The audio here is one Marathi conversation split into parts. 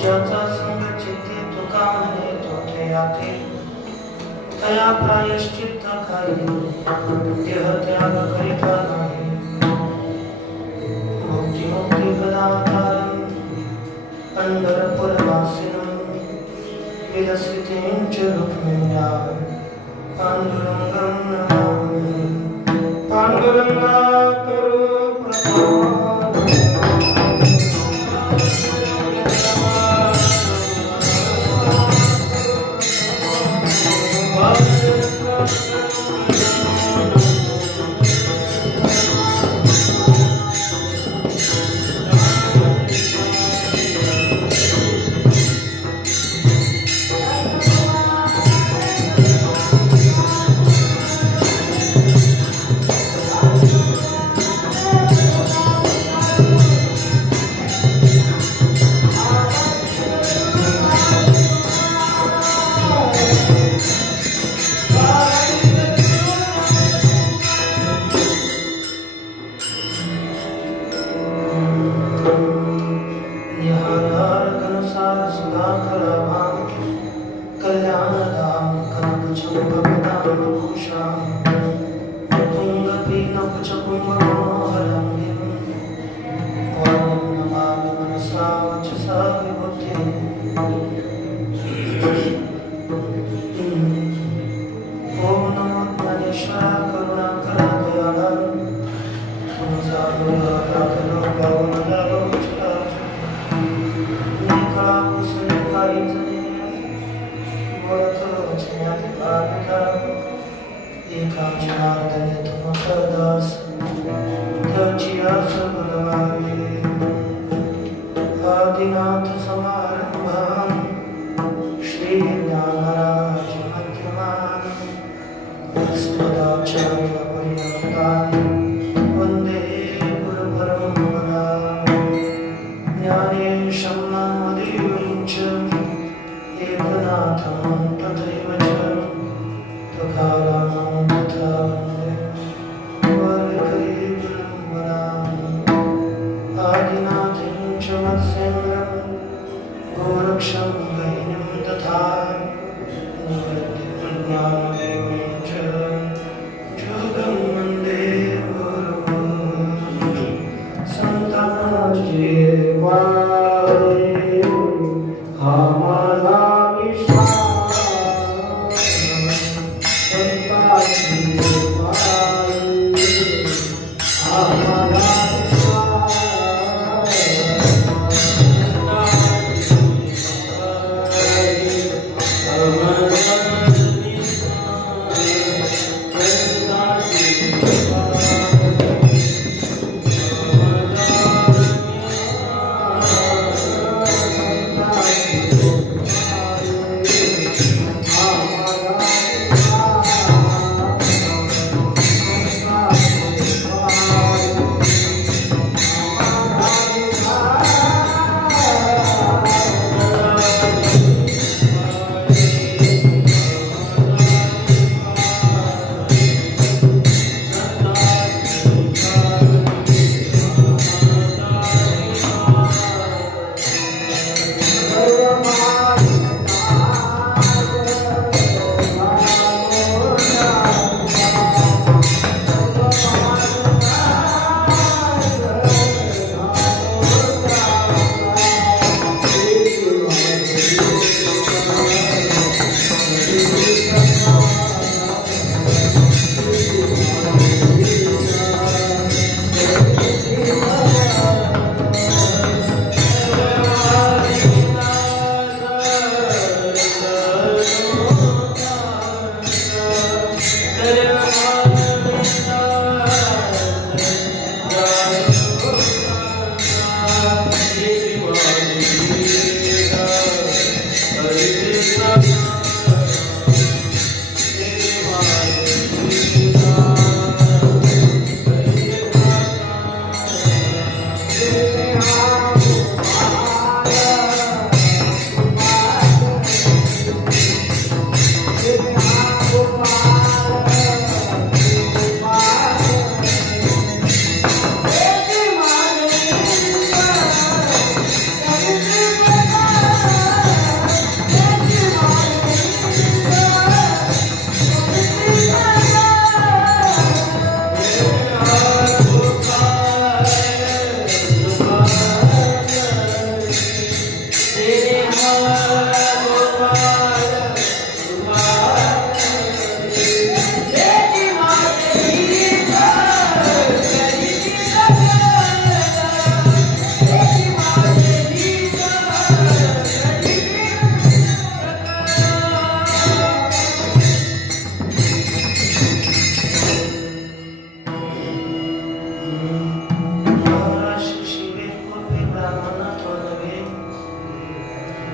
ज्याचा संग चित्ती तुका म्हणे तोटे आते तया प्रायश्चित्त काही देह त्याग करिता नाही मुक्ती पदावतारं पंढरपुरवासिनं विलसितें च रुक्मिण्या पांडुरंगं नमामि पांडुरंगा करो एका जनार्दने मुखदास त्याची आस बलवावे आदिनाथ समारंभां श्री ज्ञानराज मध्यमान् अस्मदाचार्य पर्यन्तान् वन्दे गुरुपरम्पराम् ज्ञानेशं नामदेवं च एकनाथं तथैव च तुकारामं तथा वन्दे आदिनाथं च मत्स्येन्द्रं गोरक्षं गहिनं तथा निवृत्तिं ज्ञानदेवं च जोगं वन्दे गुरुः संतांचे वारे आम्हाला विश्वास संतांचे वारे आम्हाला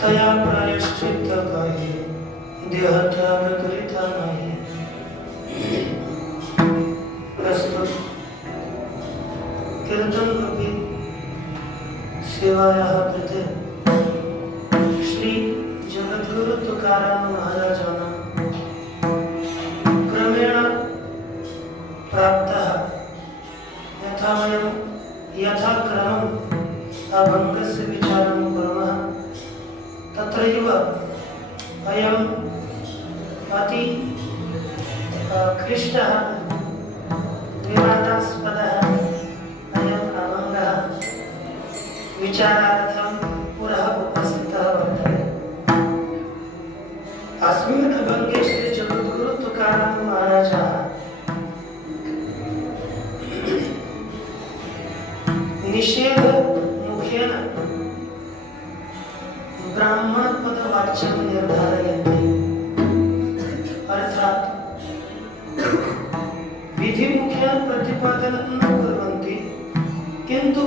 तया प्रायश्चित्त काही देहत्याग करिता नाही प्रस्तुत कीर्तन रूपी सेवायाः कृते श्री जगद्गुरु तुकाराम महाराजांना क्रमेण प्राप्तः यथा वयं यथाक्रमम् अभङ्गस्य विचारं कुर्मः तत्रैव अयम् अति क्लिष्टः विवादास्पदः अयम् अभङ्गः विचारार्थं पुनः उपस्थितः वर्तते। अस्मिन् अभङ्गे श्री जगद्गुरु तुकाराम महाराजः निषेध मुखेन ब्राह्मण पद वाच्यं निर्धारयन्ति अर्थात विधि मुखेन प्रतिपादनं न कुर्वन्ति किन्तु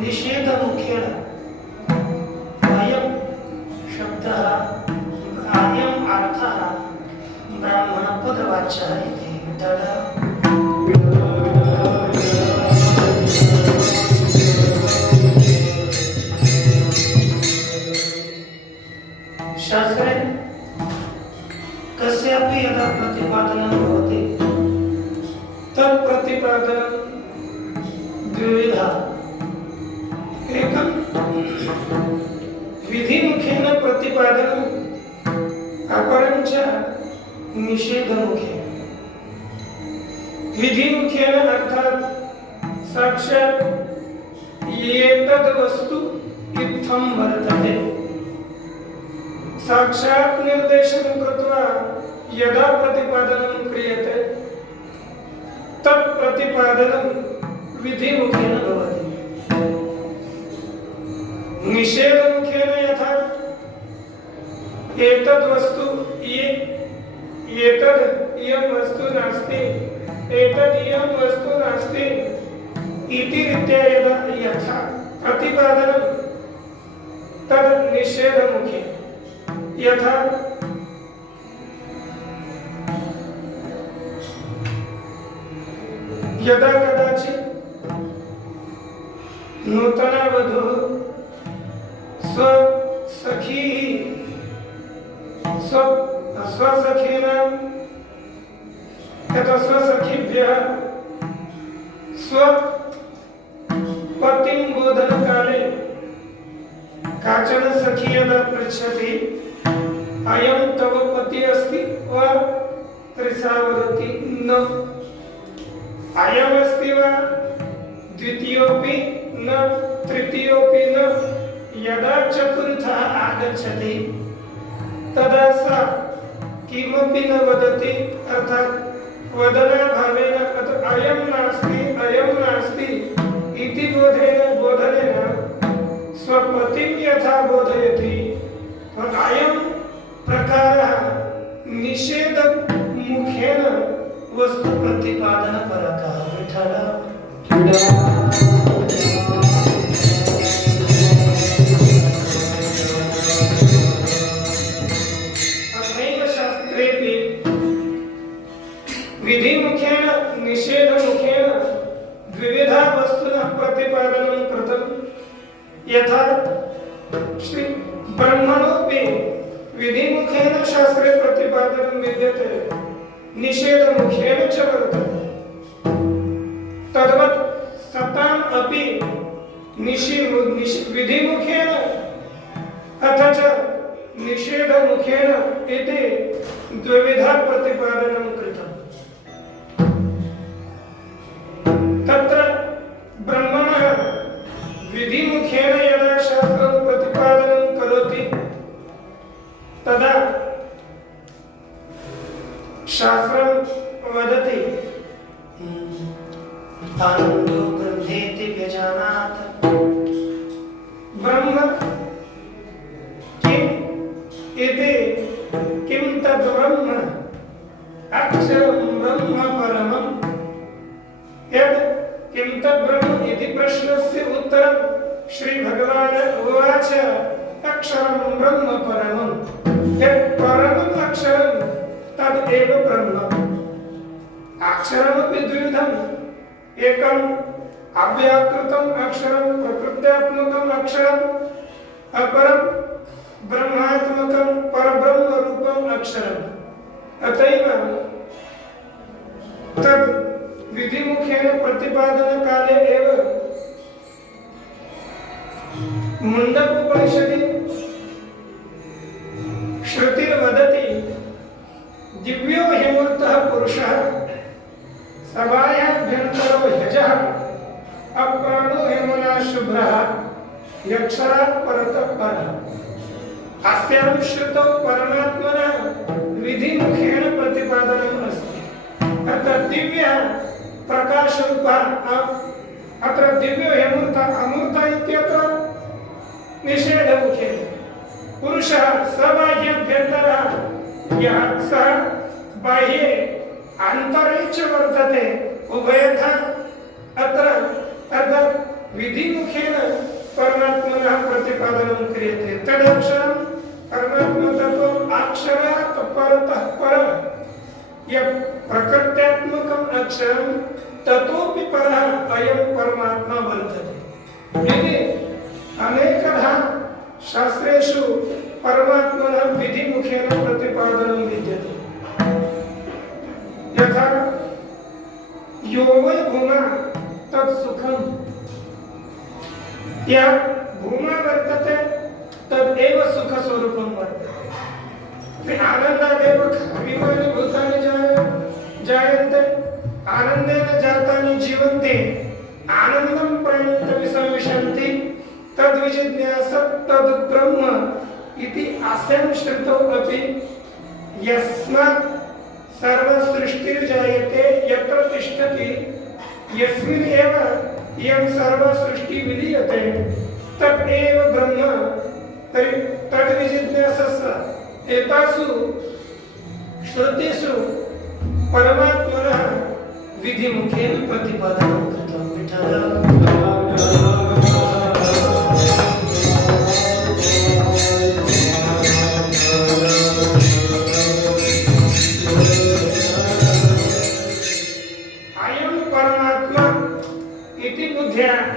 निषेधमुखेन अयं शब्दः अयम् अर्थः ब्राह्मणपदवाच्यः इति तदा शास्त्रे कस्यापि यदा प्रतिपादनं भवति तत् प्रतिपादनं द्विविधा एकं विधिमुखेन प्रतिपादनम् अपरं च निषेधमुखेन विधिमुखेन अर्थात् साक्षात् एतद् वस्तु इत्थं वर्तते साक्षात् निर्देशं कृत्वा यदा प्रतिपादनं क्रियते तत् प्रतिपादनं विधिमुखेन भवति निषेधमुखेन यथा एतद् वस्तु एतद् इयं वस्तु नास्ति एतद् इयं वस्तु नास्ति इति रीत्या यथा प्रतिपादनं तद् निषेधमुखेन यथा यदा कदाचित् नूतना वधूः स्वसखीनां तथा स्वसखीभ्यः स्वपतिं बोधनकाले काचन सखी यदा पृच्छति अयं तव पति अस्ति वा तर्हि सा वदति न अयमस्ति वा द्वितीयोऽपि न तृतीयोऽपि न यदा चतुर्थः आगच्छति तदा सा किमपि न वदति अर्थात् वदनाभावेन अयं नास्ति इति बोधनेन स्वपतिं यथा बोधयति अयं प्रकारः निषेधमुखेन वस्तु प्रतिपादनपरकः विठ्ठल अथैव शास्त्रेऽपि विधिमुखेन निषेधमुखेन द्विविधा वस्तुनः प्रतिपादनं कृतं यथा श्री ब्रह्मणोऽपि विधिमुखेन शास्त्रे प्रतिपादनं विद्यते निषेधमुखेन च वर्तते तद्वत् सताम् अपि विधिमुखेन अथ च निषेधमुखेन इति द्विविधा प्रतिपादनं कृतम् तत्र ब्रह्मणः विधिमुखेन यदा शास्त्रं प्रतिपादनं करोति तदा शास्त्रं वदति आनन्दो ब्रह्मेति व्यजानात् ब्रह्म किम् इति किं तद् ब्रह्म अक्षरं ब्रह्म परमम् यद् किं तद् ब्रह्म इति प्रश्नस्य उत्तरं श्री भगवान् उवाच अक्षरं ब्रह्म परमम् यत् परमम् अक्षरं तदेव ब्रह्म अक्षरमपि द्विविधम् एकम् अव्याकृतम् अक्षरं प्रकृत्यात्मकम् अक्षरम् अपरं ब्रह्मात्मकं परब्रह्मरूपम् अक्षरम् अतएव तद् विधिमुखेन प्रतिपादनकाले एव मुण्डकोपनिषदि श्रुतिर्वदति दिव्यो ह्यमूर्तः पुरुषः सभायाभ्यन्तरो ह्यजः अप्राणो ह्यमुना शुभ्रः यक्षरात् परतः परः अस्यां श्रुतौ परमात्मना विधिमुखेन प्रतिपादनम् अस्ति अतः दिव्यः प्रकाशरूपः अत्र दिव्यो ह्यमूर्तः अमूर्तः इत्यत्र निषेधमुखेन पुरुषः सबाह्याभ्यन्तरः यः सः बाह्ये आन्तरे च वर्तते उभयथा परमात्मनः प्रतिपादनं क्रियते तदक्षरं परमात्मतत्त्वम् अक्षरात् परतः परं यत् प्रकृत्यात्मकम् अक्षरं ततोपि परः अयं परमात्मा वर्तते। इति अनेकधा शास्त्रेषु परमात्मनः विधिमुखेन प्रतिपादनं विद्यते। यथा यो वै भूमा तत् सुखम्, या भूमा वर्तते तदेव सुखस्वरूपं वर्तते। आनन्दादेव खामिमानि भूतानि जायन्ते, आनन्देन जातानि जीवन्ते, आनन्दं प्रयन्ति संविशन्ति, तद्विजिज्ञास तद् ब्रह्म इति अस्यां श्रुतौ अपि यस्मात् सर्वसृष्टिर्जायते यत्र तिष्ठति यस्मिन् एव इयं सर्वसृष्टिः विलीयते तदेव ब्रह्म तद्विजिज्ञासस्य एतासु श्रुतिषु परमात्मनः विधिमुखेन प्रतिपादनं कृतं। विठ्ठल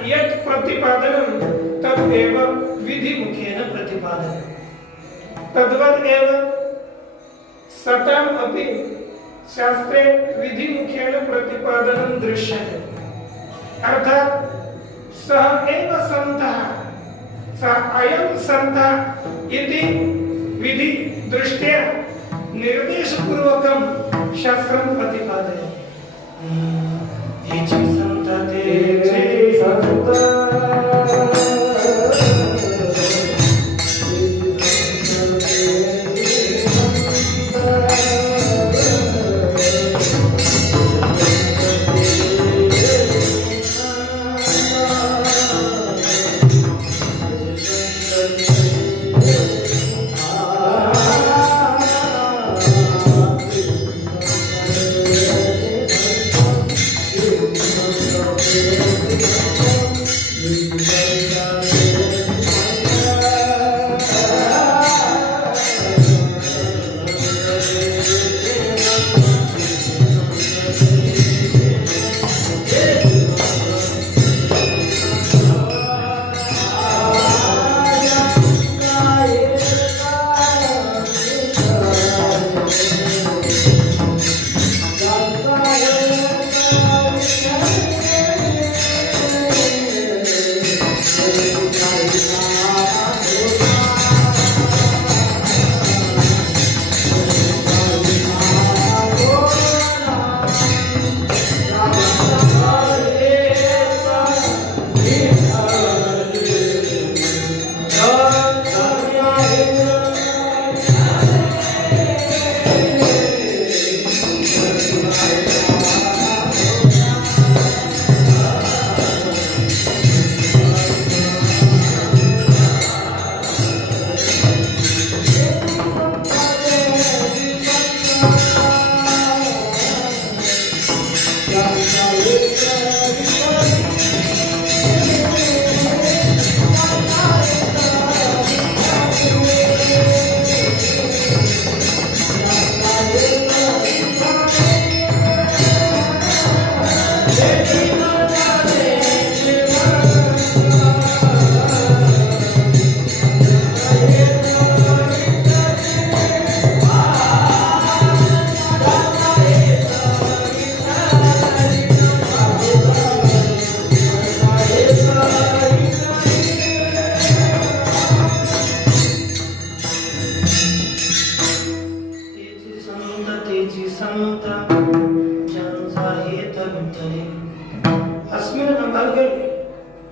यत् प्रतिपादनं तदेव विधिमुखेन प्रतिपादनं। तद्वत् एव सताम् अपि शास्त्रे विधिमुखेन प्रतिपादनं दृश्यते। अर्थात् सः एव सन्तः, सः अयं सन्तः इति विधि दृष्ट्या निर्देशपूर्वकं शास्त्रं प्रतिपादयति।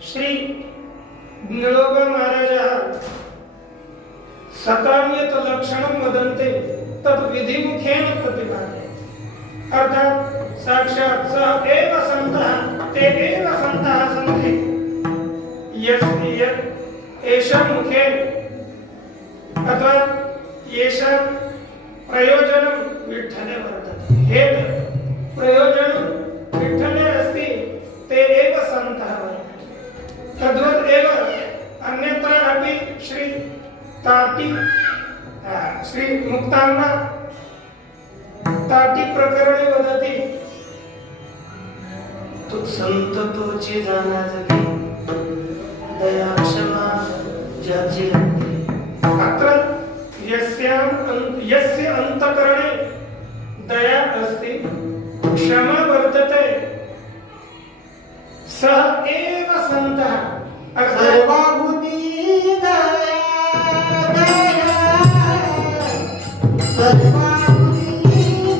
श्री निलोबा महाराजः सताम्यत लक्षणं वदन्ते तत् विधिमुखेन प्रतिपादयति। अर्थात् साक्षात् सः एव सन्तः, ते एव सन्तः सन्ति येषां मुखे अथवा येषां प्रयोजनं विठ्ठले वर्तते। हे प्रयोजनं विठ्ठले अस्ति, ते एव सन्तः वर्तन्ते। तद्वत् एव अन्यथा मुक्तांना ताटी प्रकरणे वदती तू संत तोची जाना जगी दया क्षमा ज्याची अत्र यस्य अंतकरणे दया अस्ति क्षमा वर्तते सः एव संतः सर्वभूती दया सर्वभूती दया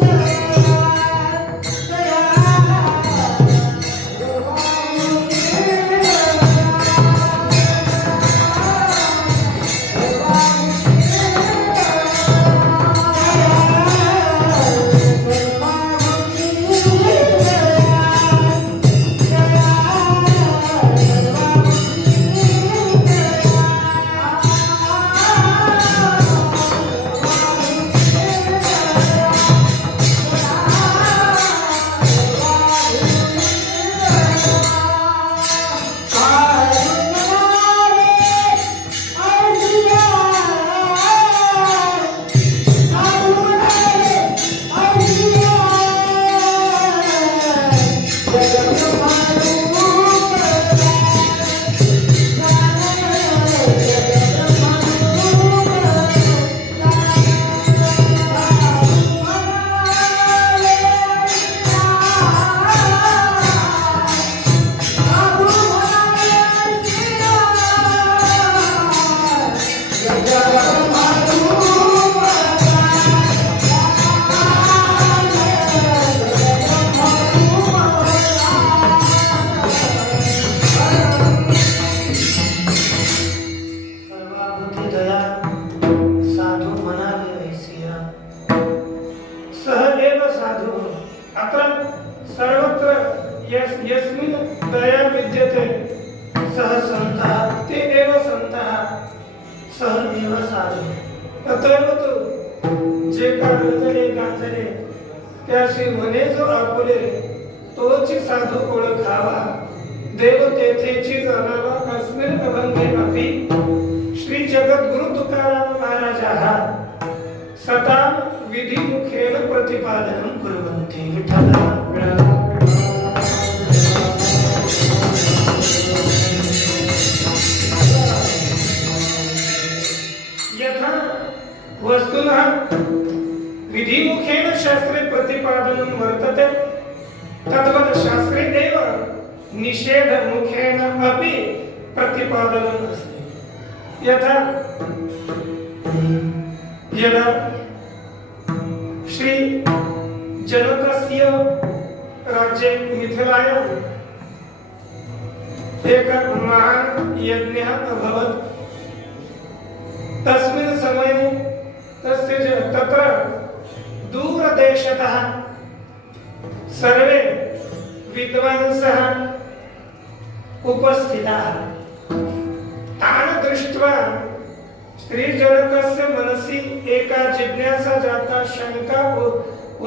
यस्मिन् दया विद्यते सः सन्तः ते एव सन्तः सः एव साधु तथैव तू जे काढले गांजले त्याशी म्हणे जो आपुले तोची साधू ओळखावा देव तेथेची जाणावा अस्मिन् अभंगे अपि श्री जगद्गुरु तुकाराम महाराजाः सतां विधिमुखेन प्रतिपादनं कुर्वन्ति विठ्ठला यथा वस्तुनः विधिमुखेन शास्त्रे प्रतिपादनं वर्तते तद्वत् शास्त्रे एव निषेधमुखेन अपि प्रतिपादनम् अस्ति यथा यदा श्री जनकस्य राज्ये मिथिलायाम् एकः महान् यज्ञः अभवत् तस्मिन् समये तत्र दूरदेशतः सर्वे विद्वांसः उपस्थिताः तान् दृष्ट्वा श्रीजनकस्य मनसि एका जिज्ञासा जाता शंका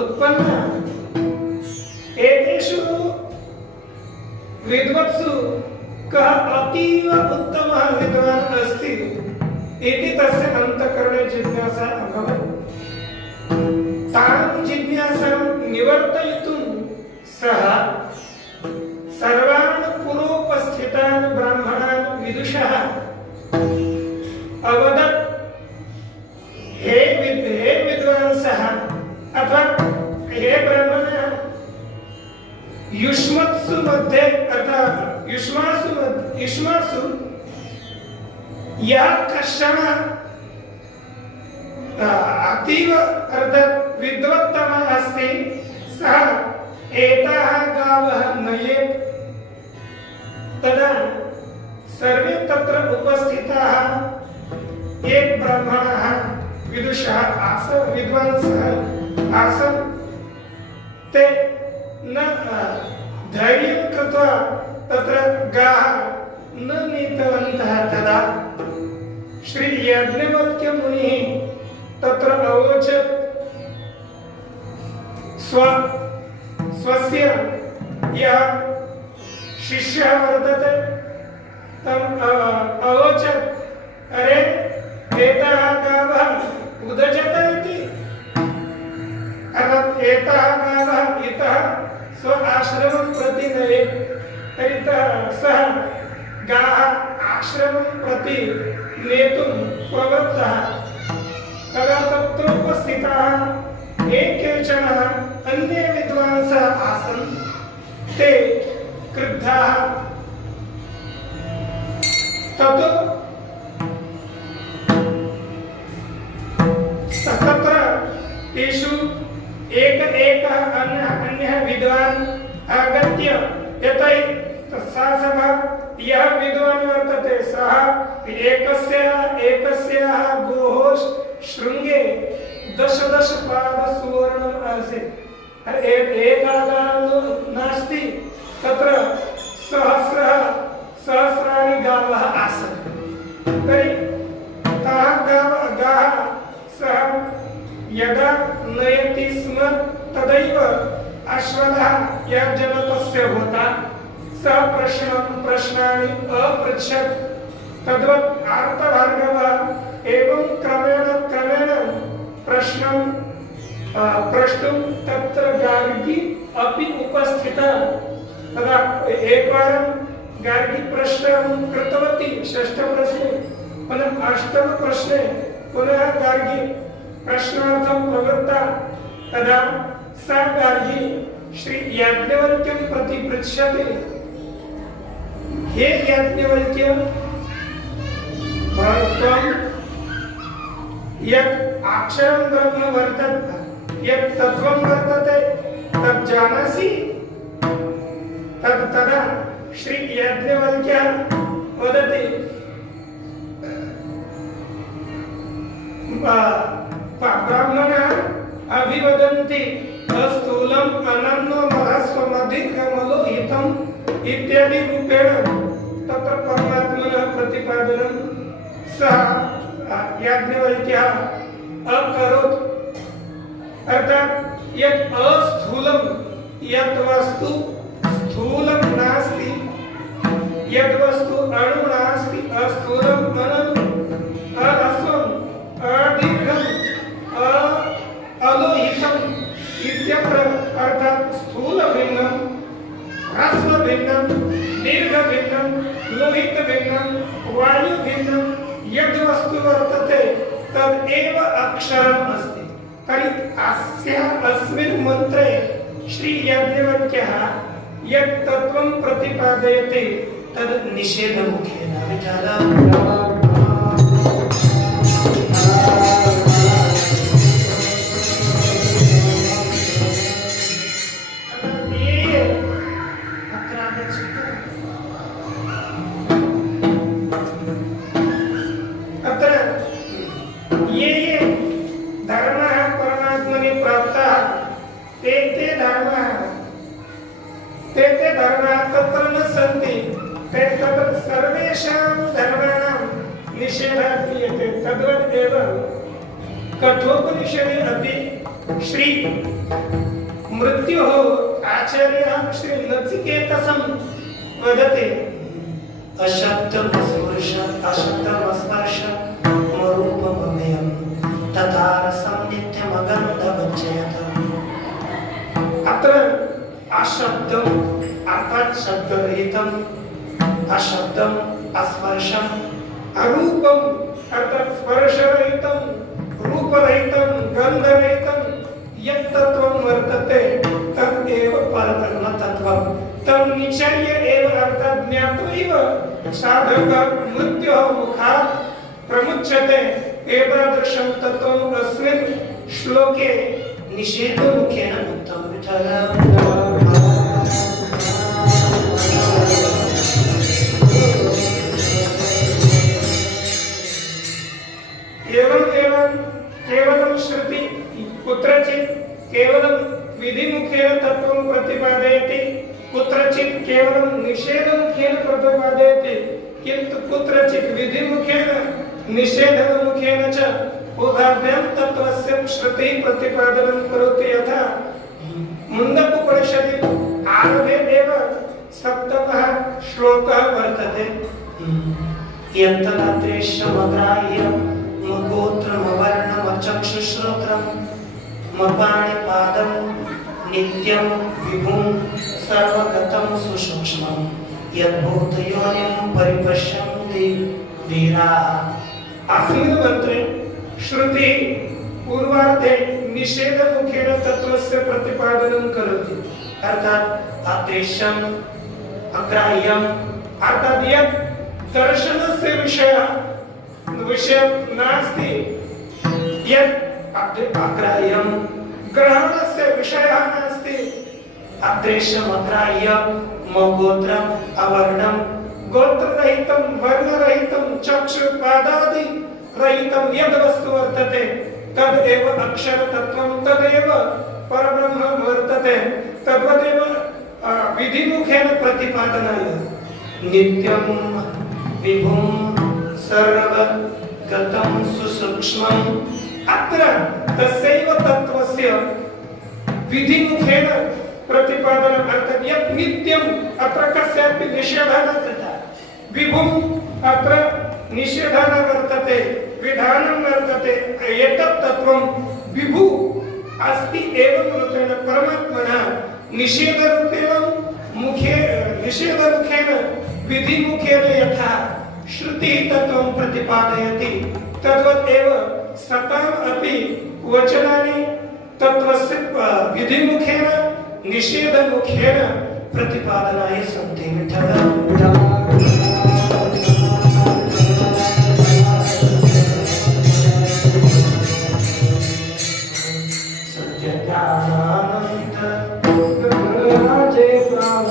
उत्पन्ना एतेषु विद्वत्सु कः अतीव उत्तमः विद्वान् अस्ति इति तस्य अन्तःकरणे जिज्ञासा अभवत् तां जिज्ञासां निवर्तयितुं सः सर्वान् पुरोपस्थितान् ब्राह्मणान् विदुषः अवदत् हे विद्वांसः अथवा हे ब्राह्मणः युष्मत्सु मध्ये अर्थात् युष्मासु यः कश्चन अतीव अर्थात् विद्वत्तमः अस्ति सः एताः गावः नयेत् तदा सर्वे तत्र उपस्थिताः एक ब्राह्मणः विदुषः आसन् विद्वांसः आसन् ते न धैर्यं कृत्वा तत्र गाः न नीतवन्तः तदा श्री याज्ञवल्क्य मुनिः तत्र अवोचत् स्वस्य यः शिष्यः वर्तते तम् अवोचत् अरे एताः गावः उदजत इति एतः गावः इतः स्व आश्रमं प्रति नयेत् तर्हि सः गाः आश्रमं प्रति नेतुं प्रवृत्तः तदा तत्र उपस्थिताः ये केचन अन्ये विद्वांसः आसन् ते क्रुद्धाः ततो तत्र तेषु एकः अन्यः विद्वान् आगत्य यतै सा सभा यः विद्वान् वर्तते सः एकस्याः गोः शृङ्गे दश पाद सुवर्णम् आसीत् एकागारं नास्ति तत्र सहस्राणि गावः आसन् तर्हि ताः गाः सः यदा नयति स्म तदैव अश्वतः यः जनकस्य होता सः प्रश्नानि अपृच्छत् तद्वत् आर्तभार्गवः एवं क्रमेण प्रश्नं प्रष्टुं तत्र गार्गी अपि उपस्थिता तदा एकवारं गार्गी प्रश्नं कृतवती षष्ठप्रश्ने पुनः अष्टमप्रश्ने पुनः गार्गी प्रश्नार्थं प्रवृत्ता तदा सा गार्गी श्री याज्ञवल्क्यं प्रति पृच्छति हे याज्ञवल्क्य त्वं यत् अक्षरं ब्रह्म वर्तते यत् तत्त्वं वर्तते तत् जानासि तदा श्री याज्ञवल्क्यः वदति ब्राह्मणः अभिवदन्ति अस्थूलम् अनन्वमहस्वमधिकमलोहितम् इत्यादि रूपेण तत्र परमात्मनः प्रतिपादनं सः याज्ञवल्क्यः अकरोत् अर्थात् यत् अस्थूलं यत् वस्तु स्थूलं नास्ति यद् वस्तु अणु नास्ति अस्थूलम् अननु अह्रस्वम् अदीर्घम् अलोहितम् इत्यत्र अर्थात् स्थूल भिन्नं ह्रस्व भिन्नं दीर्घ भिन्नं लोहित भिन्नं वायु भिन्नं यद् वस्तु वर्तते तदेव अक्षरम् अस्ति तर्हि अस्मिन् मन्त्रे श्री याज्ञवल्क्यः यत् तत्त्वं प्रतिपादयति तद् निषेधमुखेन ते धर्माः तत्र न सन्ति ते तत्र सर्वेषां धर्माणां निषेधः क्रियते तद्वत् एव कठोपनिषदे अपि श्री मृत्युः आचार्यः श्री नचिकेतसं वदति अशब्दमस्पर्श रूपमव्ययम् तथा रसं नित्यमगन्धवच्चयत् अत्र अशब्दम अर्थात शब्दरहितम अशब्दम अस्पर्शम अरूपम अर्थात स्पर्शरहितम रूपरहितम गंधरहितम यत् तत्त्वं वर्तते तदेव परब्रह्म तत्त्वं तं निचर्य एव अर्थात ज्ञात्वैव साधकः मृत्योः मुखात् प्रमुच्यते एतादृशं तत्त्वम् अस्मिन् श्लोके निषेधमुखेन उक्तं एवं केवलं श्रुति कुत्रचित् केवलं विधिमुखेन तत्त्वं प्रतिपादयति कुत्रचित् केवलं निषेधमुखेन प्रतिपादयति किन्तु कुत्रचित् विधिमुखेन निषेधमुखेन च उभाभ्यां तत्त्वस्य श्रुति प्रतिपादनं करोति यथा मुण्डकोपनिषदि आरभे एव सप्तमः श्लोकः वर्तते यत्तदृश्यमग्राह्यं मुखोत्रमवर्णमचक्षुश्रोत्रं मपाणिपादं नित्यं विभुं सर्वगतं सुसूक्ष्मं यद्भूतयोनिं परिपश्यन्ति धीराः। अस्मिन् मंत्रे श्रुति पूर्वार्धे निषेधमुखेन तत्त्वस्य प्रतिपादनं करोति। अर्थात अदृश्यम् अग्राह्यम् अर्थात यत् दर्शनस्य विषय नास्ति, यत् अग्राह्यम् ग्रहणस्य विषयः नास्ति, अदृश्यम् अग्राह्यम् गोत्रम् अवर्णम् गोत्ररहितं वर्णरहितं चक्षुपादादि रहितं यद् वस्तु वर्तते तदेव अक्षरतत्त्वं, तदेव परब्रह्म वर्तते। तद्वदेव विधिमुखेन प्रतिपादनाय नित्यं विभुं सर्वगतं सुसूक्ष्मम्। अत्र तस्यैव तत्त्वस्य विधिमुखेन प्रतिपादनम्। अर्थात् यत् नित्यम् अत्र कस्यापि निषेधः न कृतः। विभुम् अत्र निषेधः न वर्तते, विधानं वर्तते। एतत् तत्त्वं विभु अस्ति एवं रूपेण परमात्मना निषेधरूपेण निषेधमुखेन विधिमुखेन यथा श्रुति तत्त्वं प्रतिपादयति तद्वत् एव सताम् अपि वचनानि तत्त्वस्य विधिमुखेन निषेधमुखेन प्रतिपादनाय सन्ति। विठ्ठल सत्यज्ञानानन्द राजे प्राण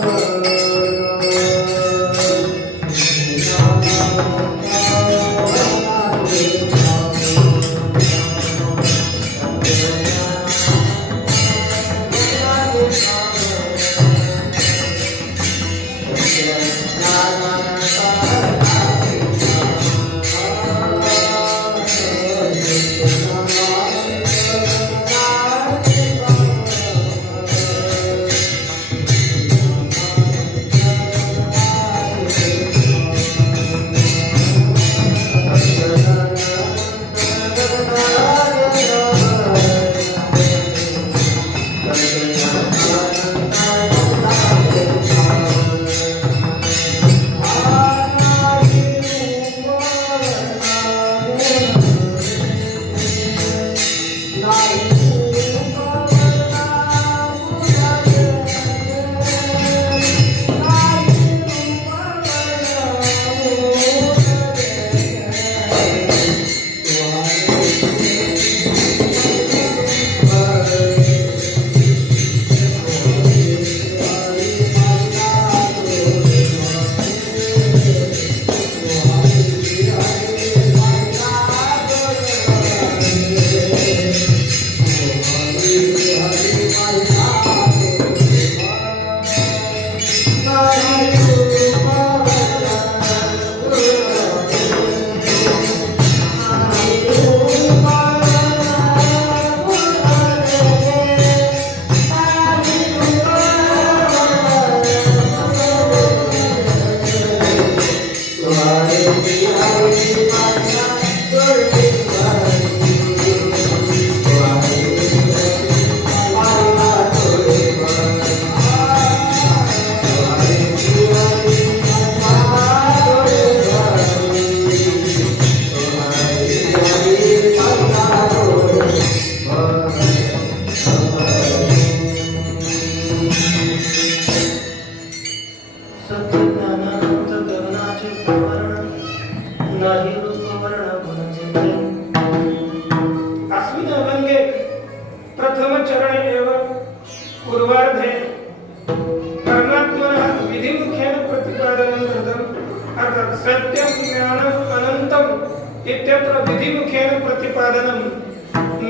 इत्यत्र विधिमुखेन प्रतिपादनं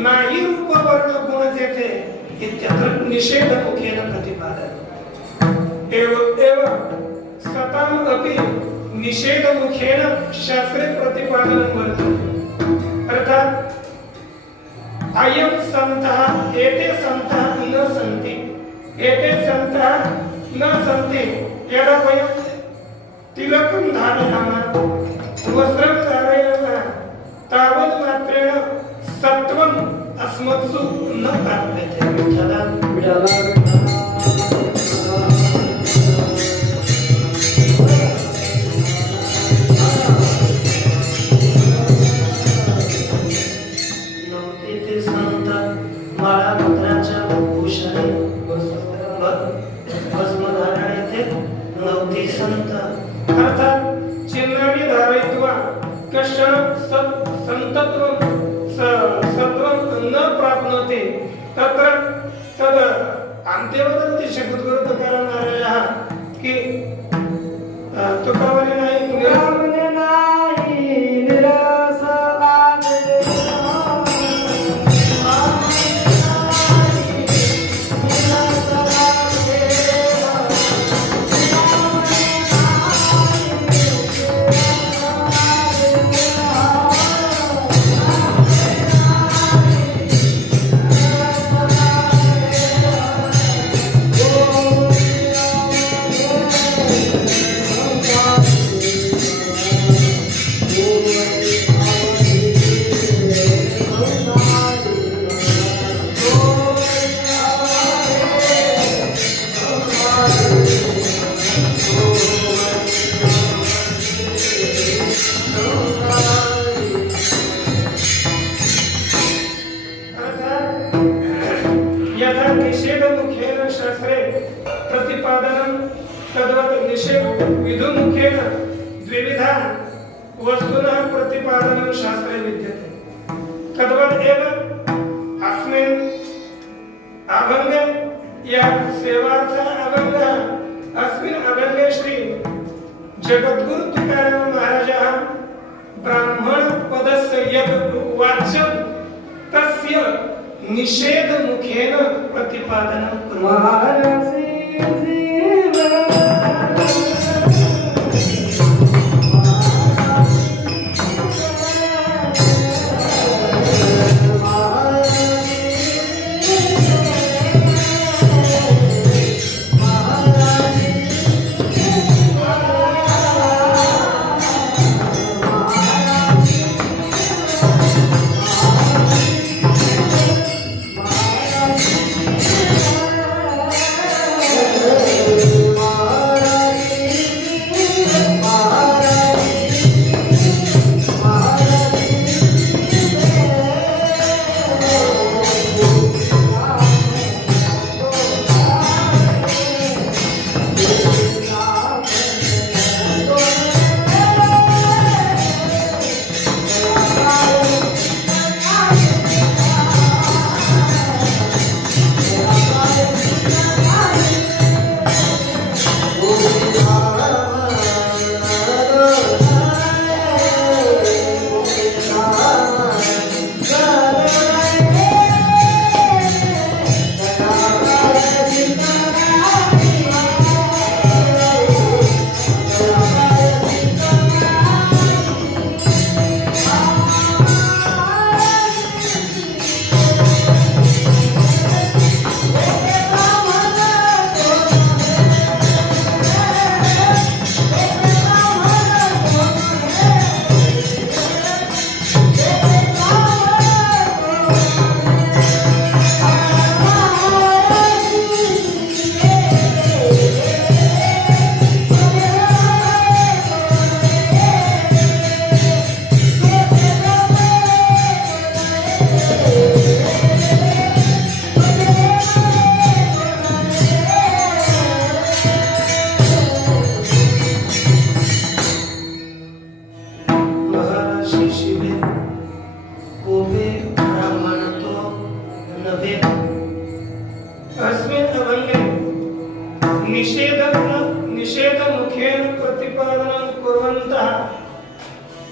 नाही रूप वर्ण गुण जेथे इत्यत्र निषेधमुखेन प्रतिपादनम् एव सताम् अपि निषेधमुखेन शास्त्रे प्रतिपादनं वर्तते। अर्थात् अयं सन्तः एते सन्तः न सन्ति, एते सन्तः न सन्ति। यदा वयं तिलकं धारयामः, वस्त्रं धारयामः, तावत् मात्रेण सत्वम् अस्मत्सु न प्राप्यते विठ्ठल नव्हते ते संत माळा पत्राच्या भूषणे भस्मधारणे ते नव्हते संत अर्थात चिन्हानि धारयित्वा कश्चन संतत्वं सत्वं न प्राप्नोति तत्र तद अन्ते वदन्ति श्रीगुरुगुरु तुकाराम महाराजः कि तुकावली नाही रामने नाही निरसला यथा निषेधमुखेन शास्त्रे प्रतिपादनं तद्वत् निषेध विधुमुखेन द्विविधा वस्तुनः प्रतिपादनं शास्त्रे विद्यते तद्वत् एव अस्मिन् अभङ्गे या सेवार्थ अभङ्गः अस्मिन् अभङ्गे श्री जगद्गुरु तुकाराम महाराजः ब्राह्मण पदस्य यत् वाच्यं तस्य निषेध मुखेन प्रतिपादनं कुर्वन्ति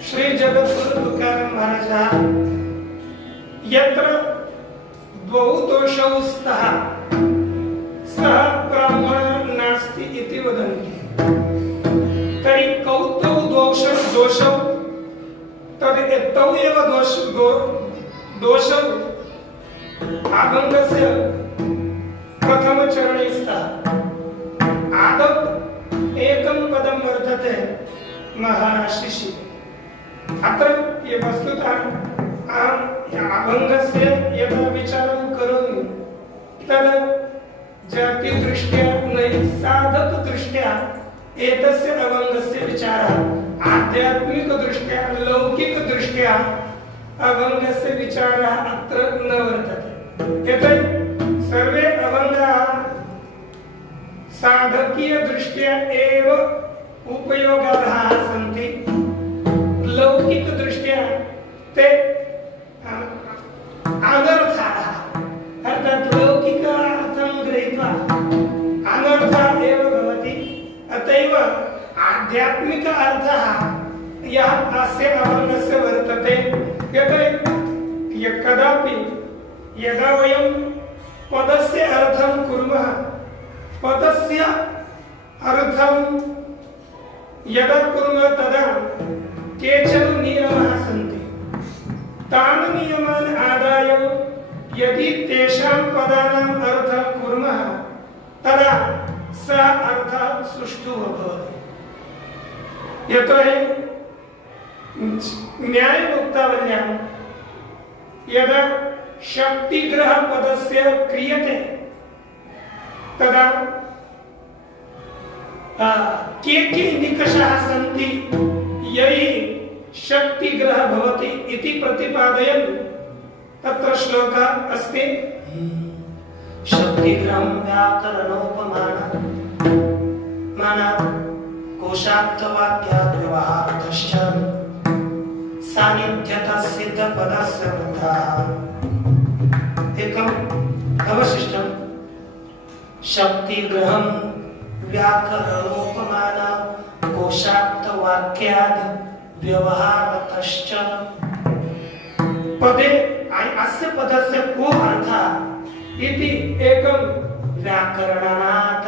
श्री जगद्गुरु तुकाराम महाराज यत्र द्वौ दोषौ स्तः सः ब्राह्मण नास्ति इति वदन्ति तर्हि कौ तौ दोषौ तदेतौ एव दोषौ आगमस्य प्रथमचरणे स्तः आदौ एकं पदं वर्तते महाशिशि अत्र ये वस्तुतः अभंगस्य यदा विचारं करोमि तदा जातिदृष्ट्या नहि साधकदृष्ट्या एतस्य अभंगस्य विचारः आध्यात्मिकदृष्ट्या लौकिकदृष्ट्या अभंगस्य विचारः अत्र न वर्तते। यतः सर्वे अभंगाः साधकीयदृष्ट्या एव उपयोगार्हाः सन्ति। लौकिकदृष्ट्या ते अनर्थाः अर्थात् लौकिक अर्थं गृहीत्वा अनर्थः एव भवति। अत एव आध्यात्मिक अर्थः यः अस्य अभंगस्य वर्तते। कदापि यदा वयं पदस्य अर्थं कुर्मः पदस्य अर्थं यदा कुर्मः तदा केचन नियमाः सन्ति। तान् नियमान् आदाय यदि तेषां पदानाम् अर्थं कुर्मः तदा सः अर्थः सुष्ठुः भवति। यतोहि न्यायमुक्तावल्यां यदा शक्तिग्रहपदस्य क्रियते तदा के निकषाः सन्ति यैः शक्तिग्रहः भवति इति प्रतिपादयन् तत्र श्लोकः अस्ति। शक्तिग्रहं व्याकरणोपमानः कोशार्थवाक्यात् व्यवहारार्थश्च सान्निध्यतः सिद्धपदस्य वृद्धाः। एकम् अवशिष्टं शक्तिग्रहं व्याकरणोपमानः कोशार्थवाक्यात् व्यवहारतश्च। पदे अस्य पदस्य को अर्थः इति एकं व्याकरणात्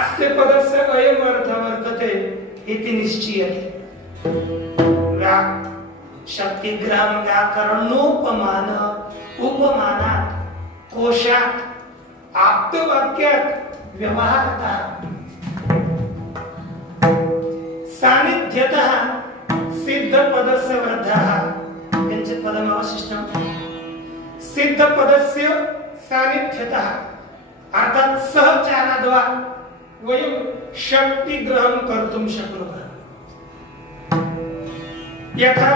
अस्य पदस्य अयम् अर्थः वर्तते इति निश्चीयते। शक्तिग्रहं व्याकरणोपमानः उपमानात् कोशात् आप्तवाक्यात् व्यवहारतः सान्निध्यतः सिद्धपदस्य वृद्धः। किञ्चित् पदम् अवशिष्टं सिद्धपदस्य सान्निध्यतः अर्थात् सहचाराद्वा वयं शक्तिग्रहं कर्तुं शक्नुमः। यथा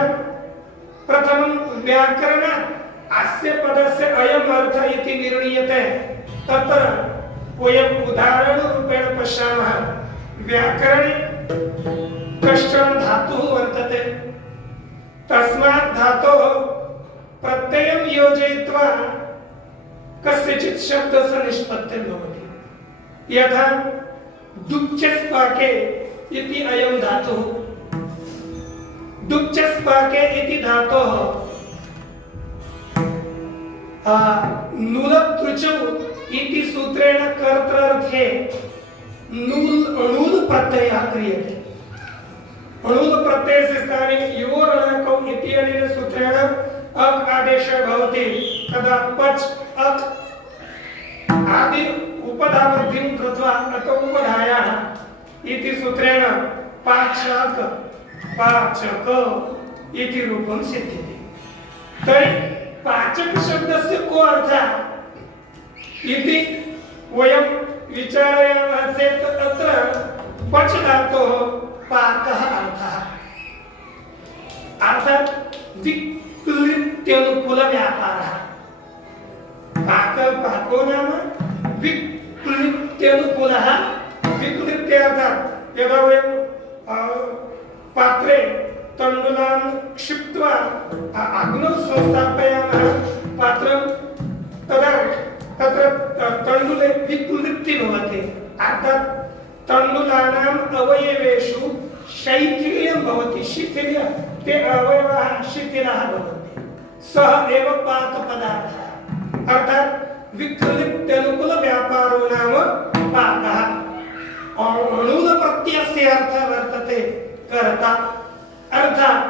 प्रथमं व्याकरणात् अस्य पदस्य अयम् अर्थः इति निर्णीयते तत्र वयम् उदाहरणरूपेण पश्यामः। व्याकरणे कश्चन धातुः वर्तते तस्मात् धातोः प्रत्ययं योजयित्वा कस्यचित् शब्दस्य निष्पत्तिः भवति। यथा दुक्चस्पाके इति अयं धातुः। दुक्चस्पाके इति धातोः नूलतृचौ इति सूत्रेण कर्तृर्थे अणूल प्रत्ययः क्रियते। अणूल प्रत्ययस्य स्थाने योरनकौ इति अनेन सूत्रेण अक् आदेशः भवति। तदा पच् अक् आदि उपधावृद्धिं कृत्वा अतो उपधायाः इति सूत्रेण पाचक इति रूपं सिद्ध्यति। तर्हि पाचक शब्दस्य को अर्थः इति वयं विचारयामः चेत् अत्र पच् धातोः पाकः अर्थः अर्थात् विक्लिप्त्यनुकूलव्यापारः। पाको नाम विक्लिप्त्यनुकूलः। विक्लिप्त्य अर्थात् यदा वयं पात्रे तण्डुलान् क्षिप्त्वा अग्नौ संस्थापयामः पात्रं तदा तत्र तण्डुले विक्लिप्तिः भवति। अर्थात् तण्डुलानाम् अवयवेषु शैथिल्यं भवति। शिथिल्य ते अवयवाः शिथिलाः भवन्ति। सः एव पाकपदार्थः अर्थात् विक्लिप्त्यनुकूलव्यापारो नाम पाकः। अणूल प्रत्ययस्य अर्थः वर्तते कर्ता अर्थात्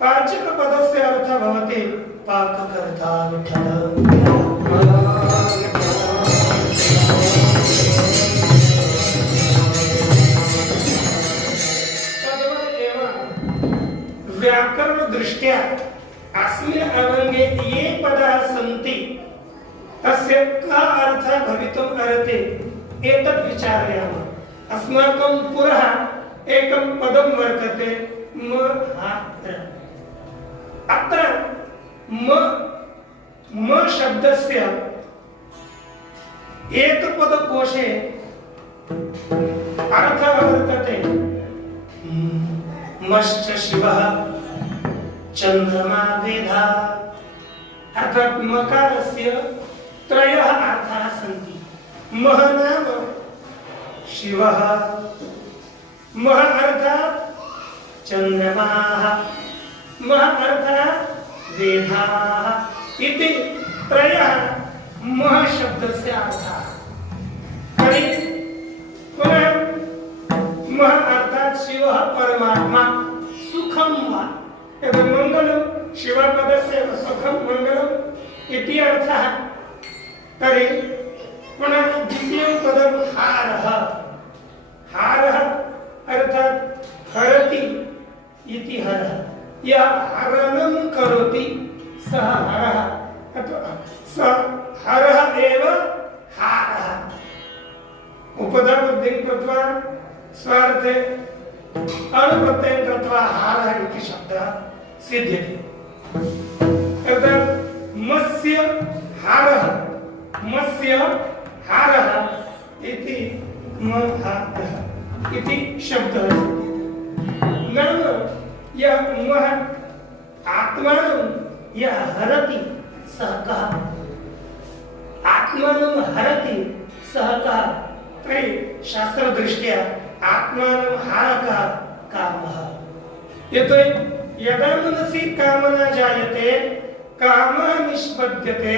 पाचकपदस्य अर्थः भवति पाककर्ता विठ्ठल। व्याकरण दृष्ट्या अस्मिन् अवङ्गे ये पदाः सन्ति तस्य का अर्थः भवितुम् अर्हति एतत् विचारयामः। अस्माकं पुरः एकं पदं वर्तते महात्र। अत्र म शब्दस्य एकपदकोशे अर्थः वर्तते मश्च शिवः चन्द्रमा वेदा। अर्थात् मकारस्य त्रयः अर्थाः सन्ति। मह नाम शिवः, मह अर्थात् चन्द्रमाः, मह अर्थात् वेदाः इति त्रयः मह शब्दस्य अर्थाः। तर्हि पुनः मह अर्थात् शिवः परमात्मा सुखं वा यद् मङ्गलं शिवपदस्य सुखं मङ्गलम् इति अर्थः। तर्हि पुनः द्वितीयं पदं हारः। हारः अर्थात् हरति इति हरः। यः हरणं करोति सः हरः अथवा सः हरः एव हारः। उपधावृद्धिं कृत्वा स्वार्थे अणुप्रत्ययं कृत्वा हारः इति शब्दः सिद्ध्यते। अर्थात् मत्स्य हारः, मत्स्य हारः इति महारः इति शब्दः सिद्ध्यते। नाम यः मः आत्मानं यः हरति सः कः? आत्मानं हरति सः कः? तर्हि शास्त्रदृष्ट्या आत्मानं हारकः कामः। यतोहि यदा मनसि कामना जायते, कामः निष्पद्यते,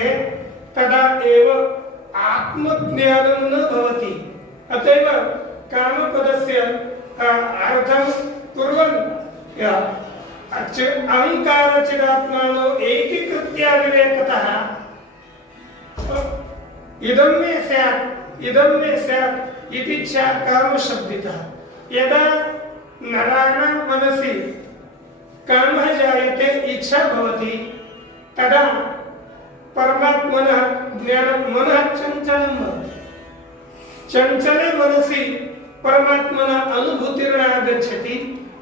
तदा एव आत्मज्ञानं न भवति। अतएव कामपदस्य अर्थं कुर्वन् अहङ्कारचिदात्मानो एकीकृत्य विवेकतः इदं मे स्यात्, इदं मे स्यात् इति च कामशब्दितः। यदा नराणां मनसि कामः जायते, इच्छा भवति, तदा परमात्मनः ज्ञानं मनः चञ्चलं भवति। चञ्चले मनसि परमात्मनः अनुभूतिर्नागच्छति।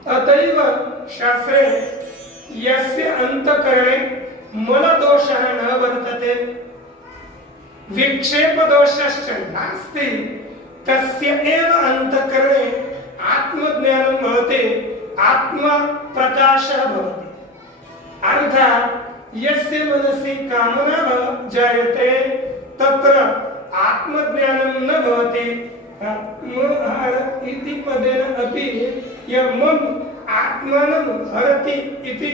अतएव शास्त्रे यस्य अंतकरणे मलदोषः न वर्तते, विक्षेपदोषश्च नास्ति, तस्य एव अंतकरणे आत्मज्ञानं भवति, आत्मप्रकाशः भवति। अर्थात् यस्य मनसि कामना जायते तत्र आत्मज्ञानं न भवति। इति पदेन अपि यः मम आत्मानं हरति इति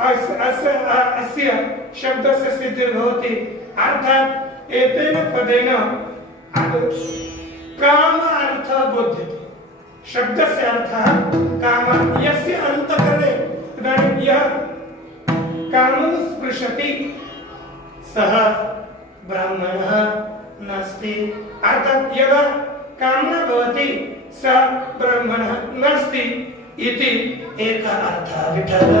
अस्य शब्दस्य सिद्धिर्भवति। अर्थात् एतेन पदेन काम अर्थः बोध्यते। शब्दस्य अर्थः काम। यस्य अंतकरणे इदानीं यः कामं स्पृशति सः ब्राह्मणः नास्ति। अर्थात् यदा कामना भवति सः ब्राह्मणः नास्ति इति एकः अर्थः। विठ्ठल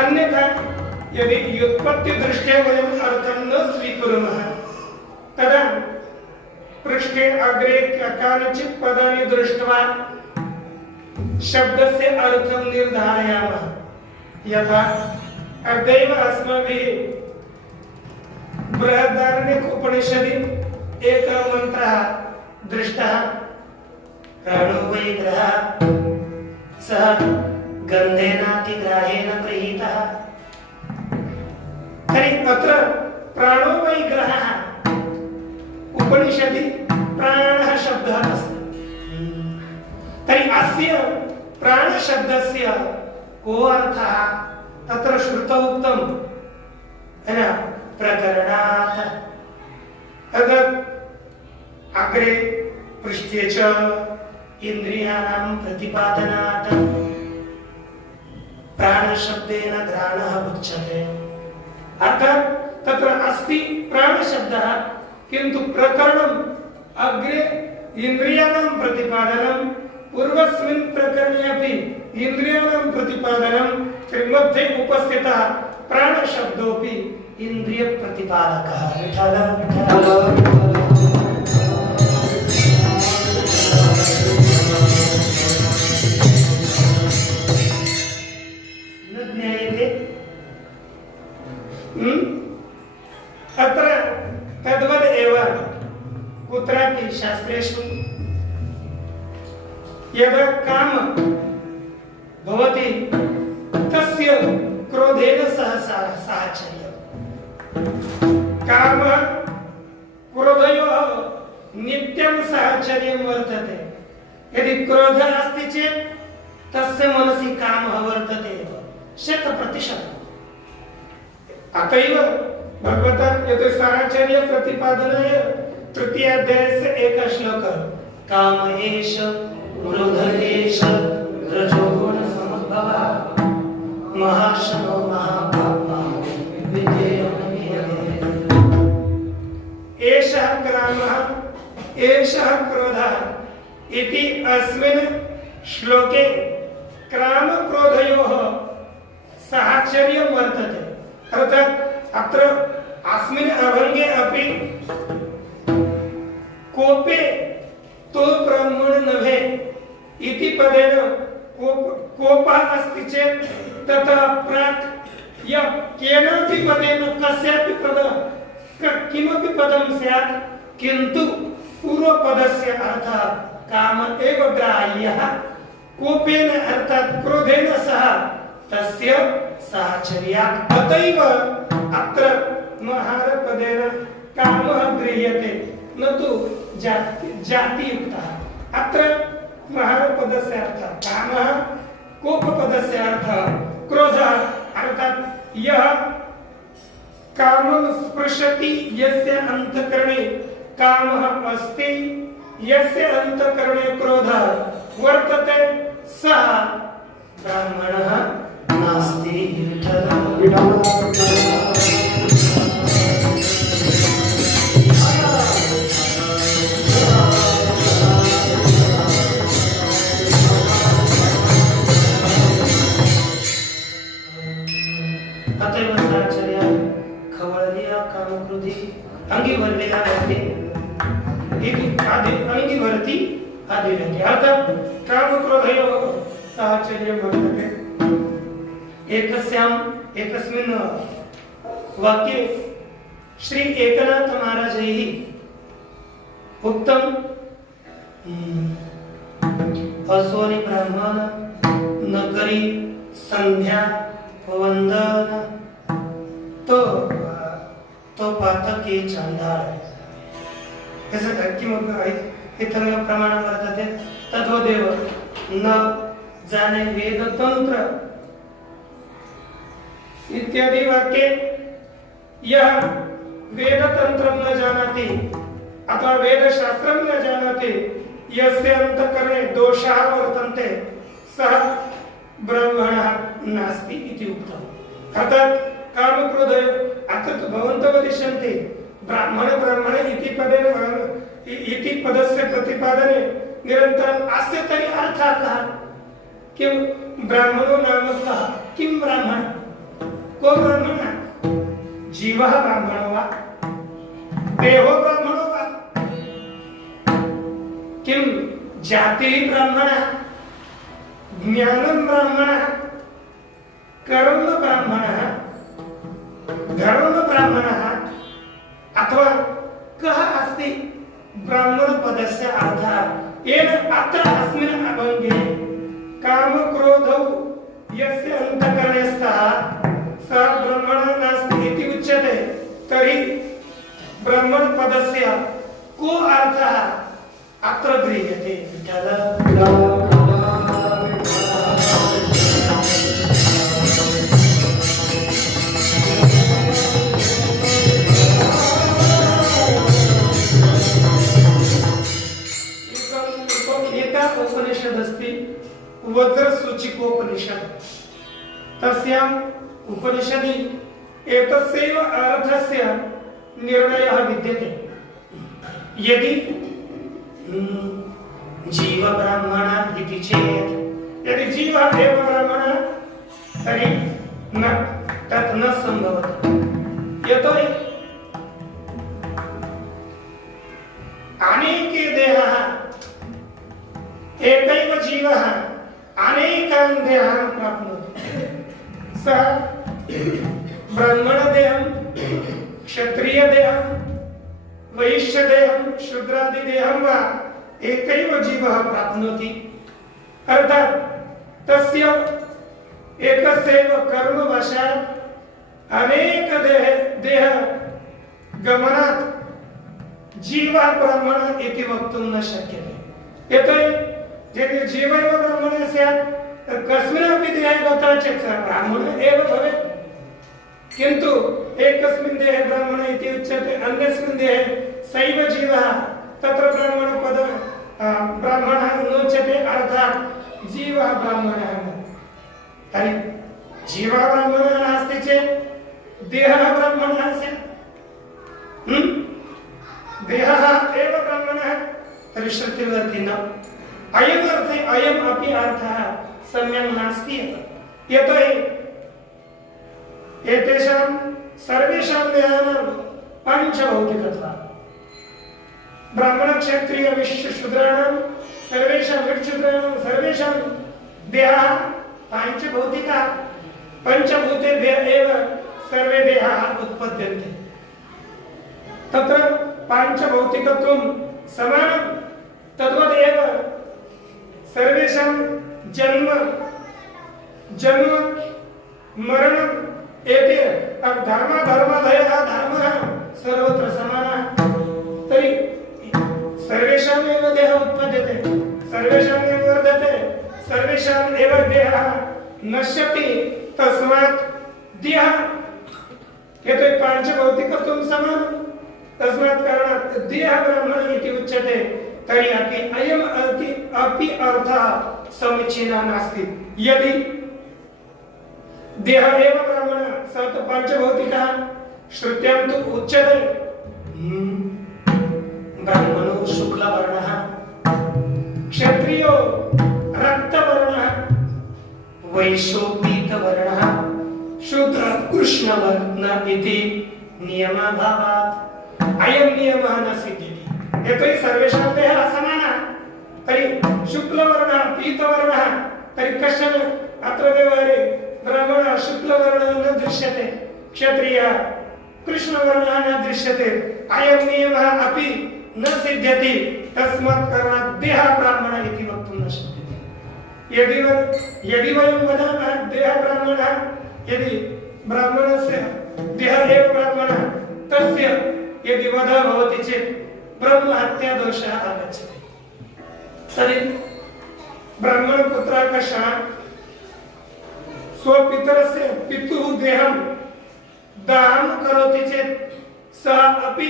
अन्यथा यदि व्युत्पत्ति दृष्ट्या वयम् अर्थं न स्वीकुर्मः तदा पृष्ठे अग्रे कानिचित् पदानि दृष्ट्वा शब्दस्य अर्थं निर्धारयामः। यथा अद्यैव अस्माभिः बृहदारण्यकोपनिषदि एकः मन्त्रः दृष्टः। प्राणो वै ग्रहः सः गन्धेनातिग्राहेण गृहीतः। तर्हि अत्र प्राणो वै ग्रहः उपनिषदि प्राणः शब्दः अस्ति। तर्हि अस्य प्राणशब्दस्य को अर्थः तत्र श्रुतौ उक्तं प्रकरणात्। अर्थात् अग्रे पृष्ठे च इन्द्रियाणां प्रतिपादनात् प्राणशब्देन घ्राणः उच्यते। अर्थात् तत्र अस्ति प्राणशब्दः किन्तु प्रकरणम् अग्रे इन्द्रियाणां प्रतिपादनं पूर्वस्मिन् प्रकरणे अपि इन्द्रियाणां प्रतिपादनं मध्ये उपस्थितः प्राणशब्दोऽपि इन्द्रिय प्रतिपादकः। विठ्ठल न ज्ञायते अत्र तद्वद् एव कुत्रापि शास्त्रेषु यदा काम भवति तस्य क्रोधेन सह साहचर्यम्। काम क्रोधयोः नित्यं साहचर्यं वर्तते। यदि क्रोधः अस्ति चेत् तस्य मनसि कामः वर्तते एव 100%। अत एव भगवता यत् साहचर्य प्रतिपादनाय तृतीयाध्यायस्य एकः श्लोकः काम एष क्रोध एष रजोगुण समद्भवः महाशनो महापाप्मा विद्येयमनियते। एषः कामः एषः क्रोधः इति अस्मिन् श्लोके काम क्रोधयोः साहचर्यं वर्तते। अर्थात् अत्र अस्मिन् अभङ्गे अपि कोपे तो ब्राह्मण नभे इति पदेन कोपः अस्ति चेत् ततः प्राक् या केनापि पदेन कस्यापि किमपि पदं स्यात् किन्तु पूर्वपदस्य अर्थः काम एव ग्राह्यः। कोपेन अर्थात् क्रोधेन सह तस्य साहचर्यात्। अतएव अत्र महारपदेन कामः गृह्यते न तु जातियुक्तः। अत्र महारपदस्य अर्थः कामः, कोपपदस्य अर्थः क्रोधः। अर्थात् यः कामं स्पृशति यस्य अंतःकरणे कामः अस्ति, यस्य अंतःकरणे क्रोधः वर्तते सः ब्राह्मणः नास्ति। अतएव साहचर्य खवळलिया कामक्रोधी अंगीवरलेला रहते अंगीवरती आदि रहते। अर्थात कामक्रोधयोः साहचर्यं वर्तते। एकस्मिन् वाक्ये श्री एकनाथ महाराजैः उक्तम् असोनि ब्राह्मण नगरी संध्या वंदन तो पातके चांडाळ। इथं प्रमाणं वर्तते तद्वदेव न जाने वेदतंत्र इत्यादि वाक्ये यः वेदतंत्रं न जानाति अथवा वेदशास्त्रं न जानाति यस्य अंतःकरणे दोषाः वर्तन्ते सः ब्राह्मणः नास्ति इति उक्तम्। अर्थात् कामक्रोध अत्र तु भवन्तः वदिष्यन्ति ब्राह्मण इति पदस्य प्रतिपादने निरन्तरम् अस्य तर्हि अर्थः कः? किं ब्राह्मणो नाम कः? किं ब्राह्मण? को ब्राह्मणः? जीवः ब्राह्मणो वा? देहो ब्राह्मणो वा? किं जातिः ब्राह्मणः? ज्ञानं ब्राह्मणः? कर्म ब्राह्मणः? धर्म ब्राह्मणः? अथवा कः अस्ति ब्राह्मण पदस्य अर्थः? येन अत्र अस्मिन् अभङ्गे कामक्रोधौ यस्य अन्तःकरणे स्तः सः ब्राह्मणः नास्ति इति उच्यते। तर्हि ब्राह्मण पदस्य को अर्थः अत्र गृह्यते? उपनिषद अस्ति वज्रसूचिकोपनिषद। तस्याम् उपनिषदि एतस्यैव अर्थस्य निर्णयः विद्यते। यदि जीव ब्राह्मण इति चेत् यदि जीवः एव ब्राह्मणः तर्हि न तत् न सम्भवति। यतोहि अनेके देहाः एकैव जीवः अनेकान् देहान् प्राप्नोति। सः ब्राह्मणदेहं, क्षत्रियदेहं, वैश्यदेहं, शूद्रादिदेहं वा एकैव जीवः प्राप्नोति। अर्थात् तस्य एकस्यैव कर्मवशात् अनेक देह गमनात् जीवः ब्राह्मणः इति वक्तुं न शक्यते। यतोहि यदि जीवैव ब्राह्मणः स्यात् कस्मिन्नपि देहे गतः चेत् सः ब्राह्मणः एव भवेत्। किन्तु एकस्मिन् देहे ब्राह्मणः इति उच्यते, अन्यस्मिन् देहे सैव जीवः तत्र ब्राह्मणः नोच्यते, अर्थात् जीवः ब्राह्मणः न। तर्हि जीवः ब्राह्मणः नास्ति चेत् देहः ब्राह्मणः स्यात्। देहः एव ब्राह्मणः तर्हि श्रुतिवर्ति न। अयम् अपि अर्थः सम्यक् नास्ति। यतोहि एतेषां सर्वेषां देहानां पञ्चभौतिकत्वात्। ब्राह्मण क्षत्रिय वैश्य शूद्राणां सर्वेषां विक्षुद्राणां सर्वेषां देहाः पञ्चभौतिकाः। पञ्चभूतेभ्यः एव सर्वे देहाः उत्पद्यन्ते। तत्र पांचभौतिकत्वं समानं। तद्वदेव सर्वेषां जन्म मरणम् एते धर्माधयः धर्मः सर्वत्र समानः। तर्हि सर्वेषाम् एव देहः उत्पद्यते, सर्वेषाम् एव वर्धते, सर्वेषाम् एव देहः नश्यति। तस्मात् देहः यतोहि पांचभौतिकत्वं समानं, तस्मात् कारणात् देहः ब्राह्मणः इति उच्यते। तर्हि अयम् अपि अर्थः समीचीनः नास्ति। यदि देहः एव ब्राह्मणः सः तु पञ्चभौतिकः। श्रुत्यां तु उच्यते ब्राह्मणो शुक्लवर्णः, क्षत्रियो रक्तवर्णः, वैश्यो पीतवर्णः, शूद्रः कृष्णवर्णः इति नियमाभावात् अयं नियमः न सिद्ध्यति। यतोहि सर्वेषां देहः समानः। तर्हि शुक्लवर्णः पीतवर्णः, तर्हि कश्चन अत्र व्यवहारे ब्राह्मणः शुक्लवर्णः न दृश्यते, क्षत्रियः कृष्णवर्णः न दृश्यते। अयं नियमः अपि न सिद्ध्यति। तस्मात् कारणात् देहः ब्राह्मणः इति वक्तुं न शक्यते। यदि वयं वदामः देहः ब्राह्मणः, यदि ब्राह्मणस्य देहः एव ब्राह्मणः, तस्य यदि वधः भवति चेत् ब्रह्महत्या दोषः आगच्छति। तर्हि ब्राह्मणपुत्रः कश्चन स्वपितरस्य पितुः देहं दानं करोति चेत् सः अपि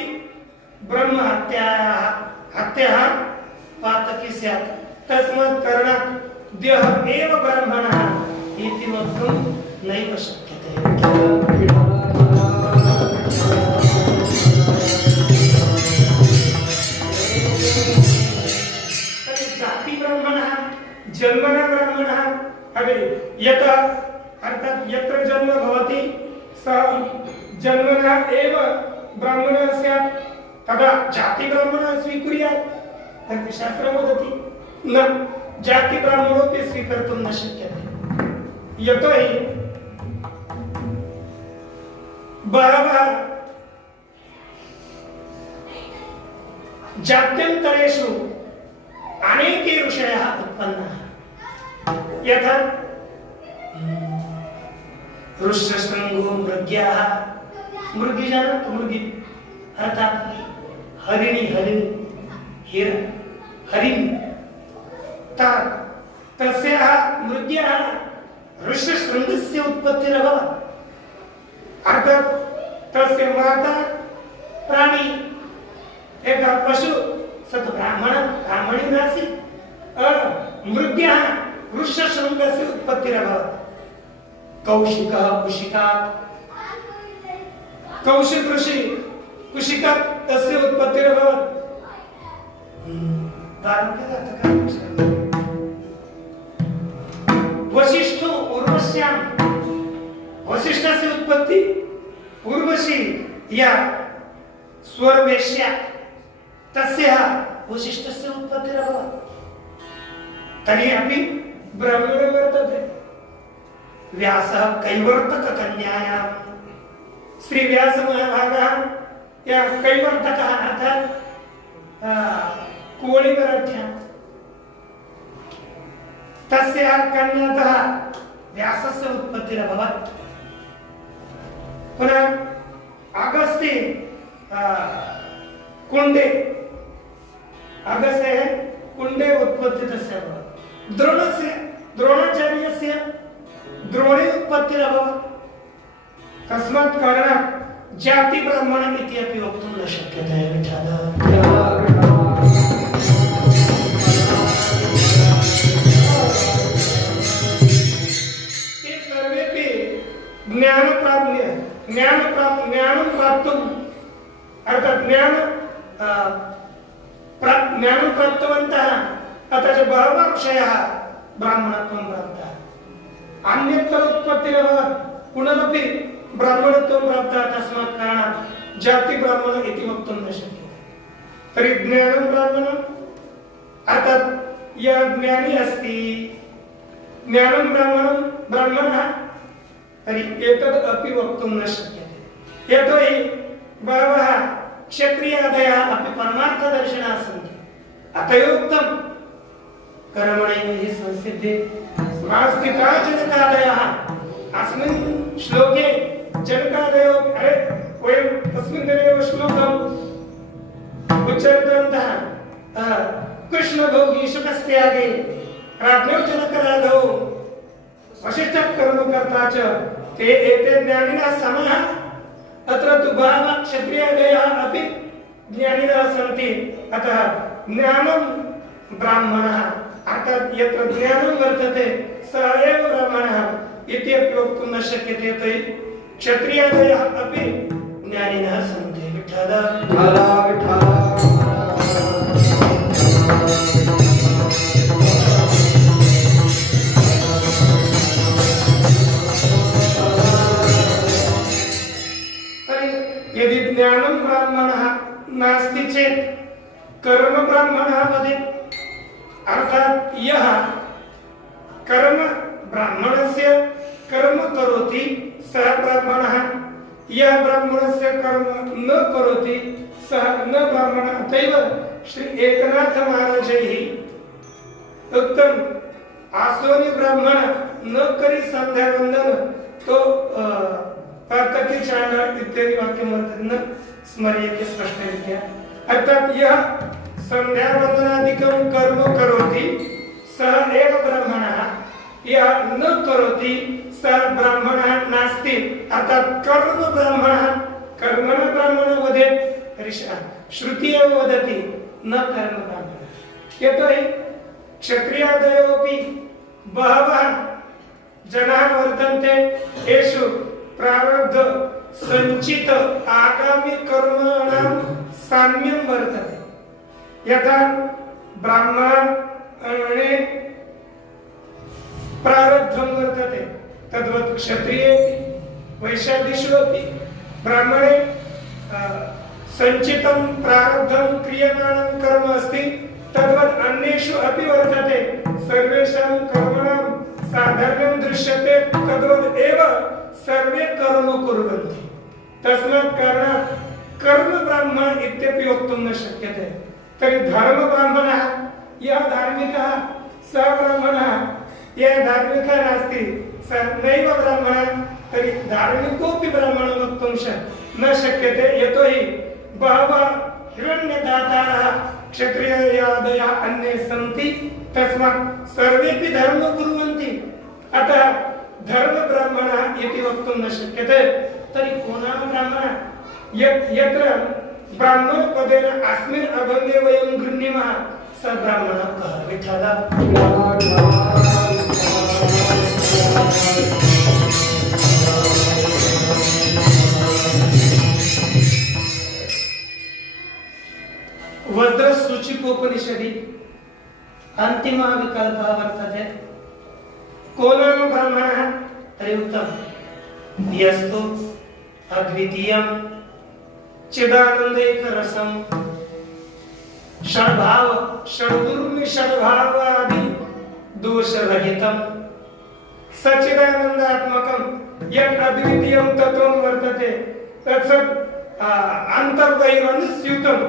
ब्रह्महत्यायाः पातकी स्यात्। तस्मात् कारणात् देहः एव ब्राह्मणः इति वक्तुं नैव शक्यते। जन्मना ब्राह्मणः यतः अर्थात् यत्र जन्म भवति सः जन्मनः एव ब्राह्मणः स्यात्। तदा जाति ब्राह्मणः स्वीकुर्यात्। तर्हि शास्त्रं वदति न जाति ब्राह्मणोऽपि स्वीकर्तुं न शक्यते। यतोहि बहवः जात्यन्तरेषु अनेके ऋषयः उत्पन्नाः। यथा ऋष्यशृङ्गो मृग्याः, मृगी जानाति, मृगी अर्थात् हरिणी तस्याः मृग्याः ऋष्यशृङ्गस्य उत्पत्तिरभवत्। अर्थात् तस्य माता प्राणी एकः पशु, सः ब्राह्मणी नासीत्। मृग्याः ऋष्यशृङ्गस्य उत्पत्तिरभवत्। कौशिकः कुशिकात्, कौशिक ऋषि कुशिकात तस्य उत्पत्तिरभवत् वशिष्ठो उर्वश्यां वशिष्ठस्य उत्पत्ति उर्वशी या स्वर्वेश्या तस्याः वशिष्ठस्य उत्पत्तिरभवत् तर्हि अपि ब्राह्मणो वर्तते व्यासः कैवर्तककन्यायां श्रीव्यासमहाभागः या कैवर्तकः अर्थात् कोळिवराढ्यां तस्याः कन्यातः व्यासस्य उत्पत्तिरभवत् पुनः अगस्त्ये कुण्डे अगस्त्ये कुण्डे उत्पत्ति तस्य अभवत् द्रोणाचार्यस्य द्रोणे उत्पत्तिरभवत् तस्मात् कारणात् जाति ब्राह्मण इति अपि वक्तुं न शक्यते ते सर्वेपि ज्ञानं प्राप्तुम् अर्थात् ज्ञानं प्राप्तवन्तः अतः च बहवः ऋषयः ब्राह्मणत्वं प्राप्तः अन्यत्र उत्पत्तिरभवत् पुनरपि ब्राह्मणत्वं प्राप्तः तस्मात् कारणात् जाति ब्राह्मण इति वक्तुं न शक्यते तर्हि ज्ञानं ब्राह्मणम् अर्थात् यः ज्ञानी अस्ति ज्ञानं ब्राह्मणः तर्हि एतद् अपि वक्तुं न शक्यते यतोहि बहवः क्षत्रियादयः अपि परमार्थदर्शिनः सन्ति अतः एव उक्तं कर्मणैव हि संसिद्धिः स्थिताः जनकादयः अस्मिन् श्लोके जनकादयो अरे वयं तस्मिन् दिने श्लोकम् उच्चारितवन्तः कृष्णभोगी शुकस्त्यागे राज्ञो जनकराघवो वशिष्ठः कर्मकर्ता च ते एते ज्ञानिनः समः अत्र तु बहवः क्षत्रियादयः अपि ज्ञानिनः सन्ति अतः ज्ञानं ब्राह्मणः अर्थात् यत्र ज्ञानं वर्तते सः एव ब्राह्मणः इति अपि वक्तुं न शक्यते तर्हि क्षत्रियादयः अपि ज्ञानिनः सन्ति यदि ज्ञानं ब्राह्मणः नास्ति चेत् कर्म ब्राह्मणः वदेत् अर्थात् यः कर्म ब्राह्मणस्य कर्म करोति सः ब्राह्मणः यः ब्राह्मणस्य कर्म न करोति सः न ब्राह्मणः अतएव श्री एकनाथ महाराजैः उक्तम् आसोनी ब्राह्मण न करी संध्या वंदन तो पातकी चांडाळ इत्यादि वाक्य न स्मर्यते स्पष्टरीत्या अर्थात यह संध्या वंदनादिकं कर्म करोति सः एव ब्राह्मणः यह न करोति सः ब्राह्मणः नास्ति अर्थात कर्म ब्राह्मणः वदेत् श्रुति एव वदति न कर्म ब्राह्मणः यतोहि क्षत्रियादयोऽपि बहवः जनाः वर्तन्ते येषु प्रारब्ध संचित आगामी कर्माणां साम्यं वर्तते यथा ब्राह्मणे प्रारब्धं वर्तते तद्वत् क्षत्रिये वैश्यादिषु अपि ब्राह्मणे संचितं प्रारब्धं क्रियमाणं कर्म अस्ति तद्वत् अन्येषु अपि वर्तते सर्वेषां कर्मणां साधर्म्यं दृश्यते तद्वत् एव सर्वे कर्म कुर्वन्ति तस्मात् कारणात् कर्म ब्राह्मण इत्यपि वक्तुं न शक्यते तर्हि धर्म ब्राह्मणः यः धार्मिकः सः ब्राह्मणः यः धार्मिकः नास्ति सः नैव ब्राह्मणः तर्हि धार्मिकोऽपि ब्राह्मणः वक्तुं न शक्यते यतोहि बहवः हिरण्यदातारः क्षत्रियादयः अन्ये सन्ति तस्मात् सर्वेपि धर्मं कुर्वन्ति अतः धर्म ब्राह्मणः इति वक्तुं न शक्यते तर्हि को नाम ब्राह्मणः यत्र ब्राह्मण पदेन अस्मिन् अभङ्गे वयं गृह्णीमः स ब्राह्मणः कः विठ्ठल शुकोपनिषदि अन्तिम विकल्पः वर्तते को नाम ब्राह्मणः तर्हि उक्तं यस्तु अद्वितीयं चिदानन्दैकरसं षड्भाव षड्भावादि दोषरहितं सच्चिदानन्दात्मकं यत् अद्वितीयं तत्त्वं वर्तते तत्सत् अन्तर्दैवनुस्यूतम्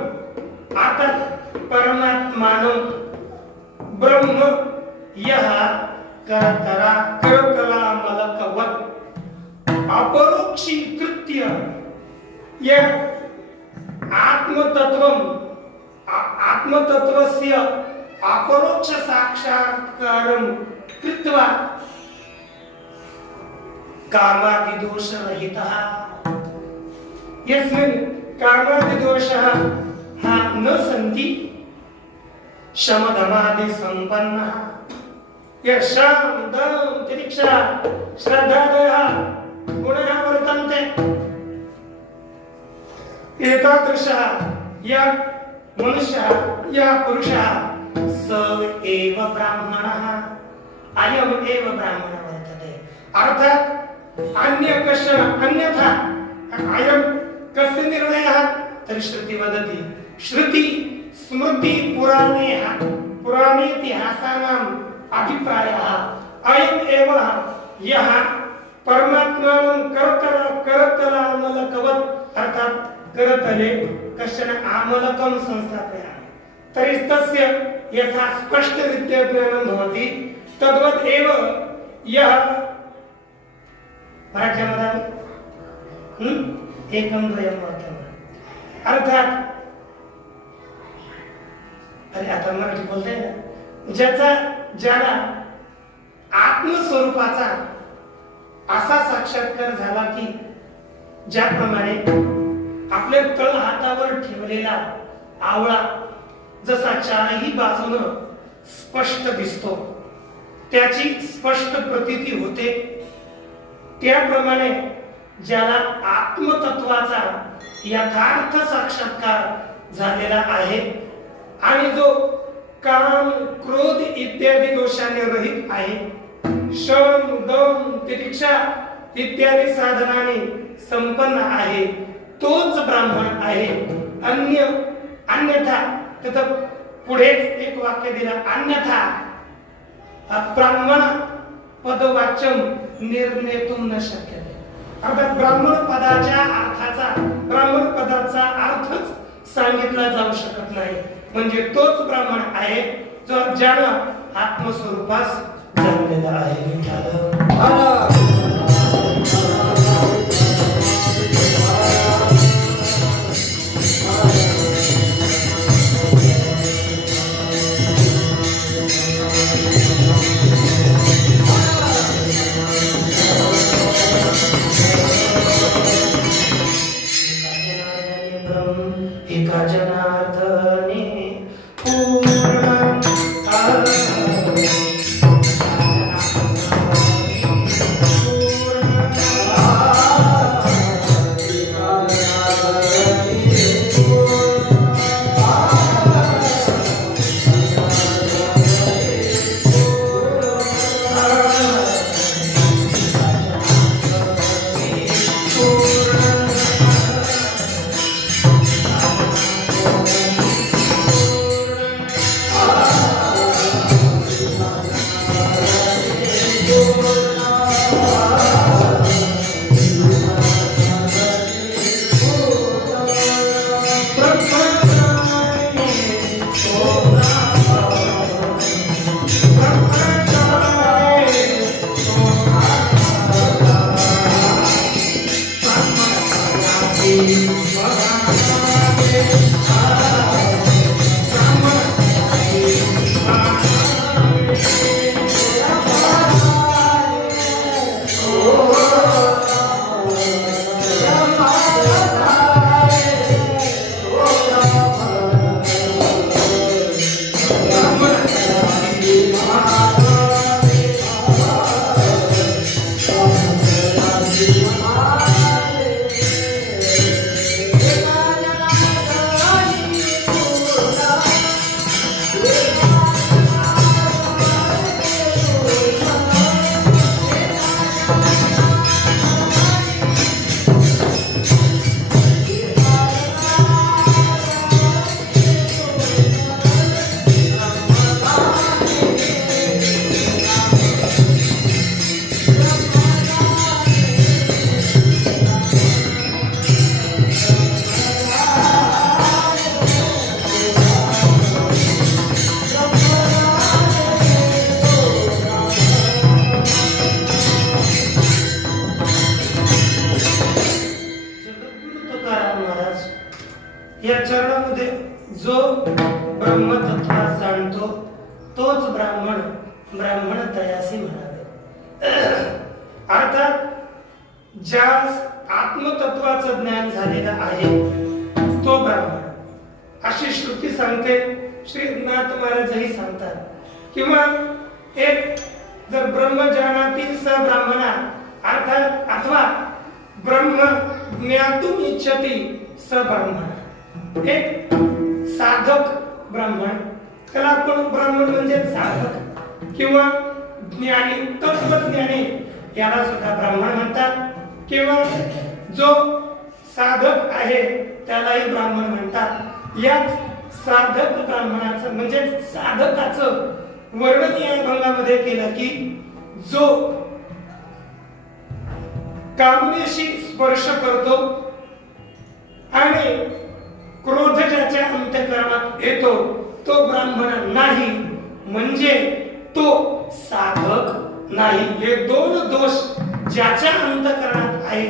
अर्थात परमात्मानं ब्रह्म यः करतलामलकवत् अपरोक्षीकृत्य यत् आत्मतत्त्वस्य अपरोक्ष साक्षात्कारं कृत्वा कामादिदोषरहितः यस्मिन् कामादिदोषः न सन्ति शमदमादि सम्पन्नः यशां दं तितिक्षा श्रद्धादयः गुणः वर्तन्ते एतादृशः यः मनुष्यः यः पुरुषः स एव ब्राह्मणः अयम् एव ब्राह्मणः वर्तते अर्थात् अन्य कश्चन अन्यथा अयं कस्य निर्णयः तर्हि श्रुति वदति श्रुति स्मृति पुराणेतिहासानाम् अभिप्रायः अयम् एव यः परमात्मानं करतलामलकवत् अर्थात् करतले कश्चन आमलकं संस्थापयामि तर्हि तस्य यथा स्पष्टरीत्या ज्ञानं भवति तद्वत् एव यः मराठ्यां वदामि एकं द्वयं वाक्यं अर्थात अरे आता मराठी बोलताय ना ज्याला आत्मस्वरूपाचा असा साक्षात्कार झाला की ज्याप्रमाणे आपल्या तळ हातावर ठेवलेला आवळा जसा चारही बाजूनं स्पष्ट दिसतो त्याची स्पष्ट प्रतीती होते त्याप्रमाणे ज्याला आत्मतत्वाचा यथार्थ साक्षात्कार झालेला आहे आणि जो काम क्रोध इत्यादी दोषाने रहित आहे शम दम तितिक्षा इत्यादी साधनाने संपन्न आहे तोच ब्राह्मण आहे अन्यथा तिथं पुढेच एक वाक्य दिलं अन्यथा ब्राह्मण पदवाच्यम निर्णेतुम न शक्यते अर्थात ब्राह्मण पदाचा अर्थच सांगितला जाऊ शकत नाही म्हणजे तोच ब्राह्मण आहे जो ज्यानं आत्मस्वरूपास जन्मलेला आहे विठ्ठल एका जनार्दने पूर्ण या चरणामध्ये जो ब्रह्मतत्वास जाणतो तोच ब्राह्मण ब्राह्मण तयासी म्हणावे. अर्थात ज्यास आत्मतत्वाचं ज्ञान झालेलं आहे तो ब्राह्मण, अशी श्रुती सांगते. श्री नाथ महाराजही सांगतात. किंवा एक जर ब्रह्म जानाति स ब्राह्मणा अर्थात अथवा ब्रह्म ज्ञातुम इच्छति स ब्राह्मण, एक साधक ब्राह्मण, त्याला आपण ब्राह्मण म्हणजे साधक किंवा ज्ञानी तत्वज्ञानी याला सुद्धा ब्राह्मण म्हणतात. किंवा जो साधक आहे त्यालाही ब्राह्मण म्हणतात. याच साधक ब्राह्मणाचं म्हणजे साधकाचं वर्णन या भंगामध्ये केलं की जो कामनेशी स्पर्श करतो आणि क्रोध ज्याच्या अंतःकरणात येतो तो ब्राह्मण नाही, म्हणजे तो साधक नाही. हे दोन दोष ज्याच्या अंतःकरणात आहे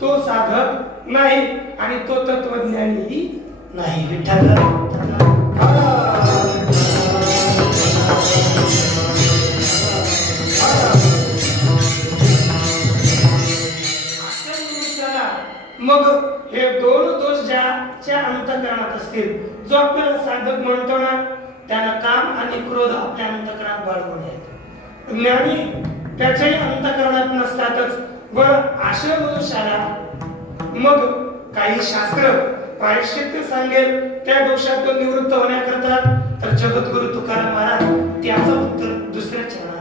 तो साधक नाही आणि तो तत्वज्ञानीही नाही. विठ्ठल मग हे दोन दोष ज्याच्या अंतःकरणात असतील, जो आपल्याला साधक म्हणतो ना त्याला काम आणि क्रोध आपल्या अंतःकरणात बाळगून आहेत. ज्ञानी त्याच्याही अंतःकरणात नसतातच. व अशा मनुष्याला मग काही शास्त्र प्रायश्चित्त सांगेल त्या दोषातून निवृत्त होण्याकरता, तर जगद्गुरु तुकाराम महाराज त्याचं उत्तर दुसऱ्या चरणात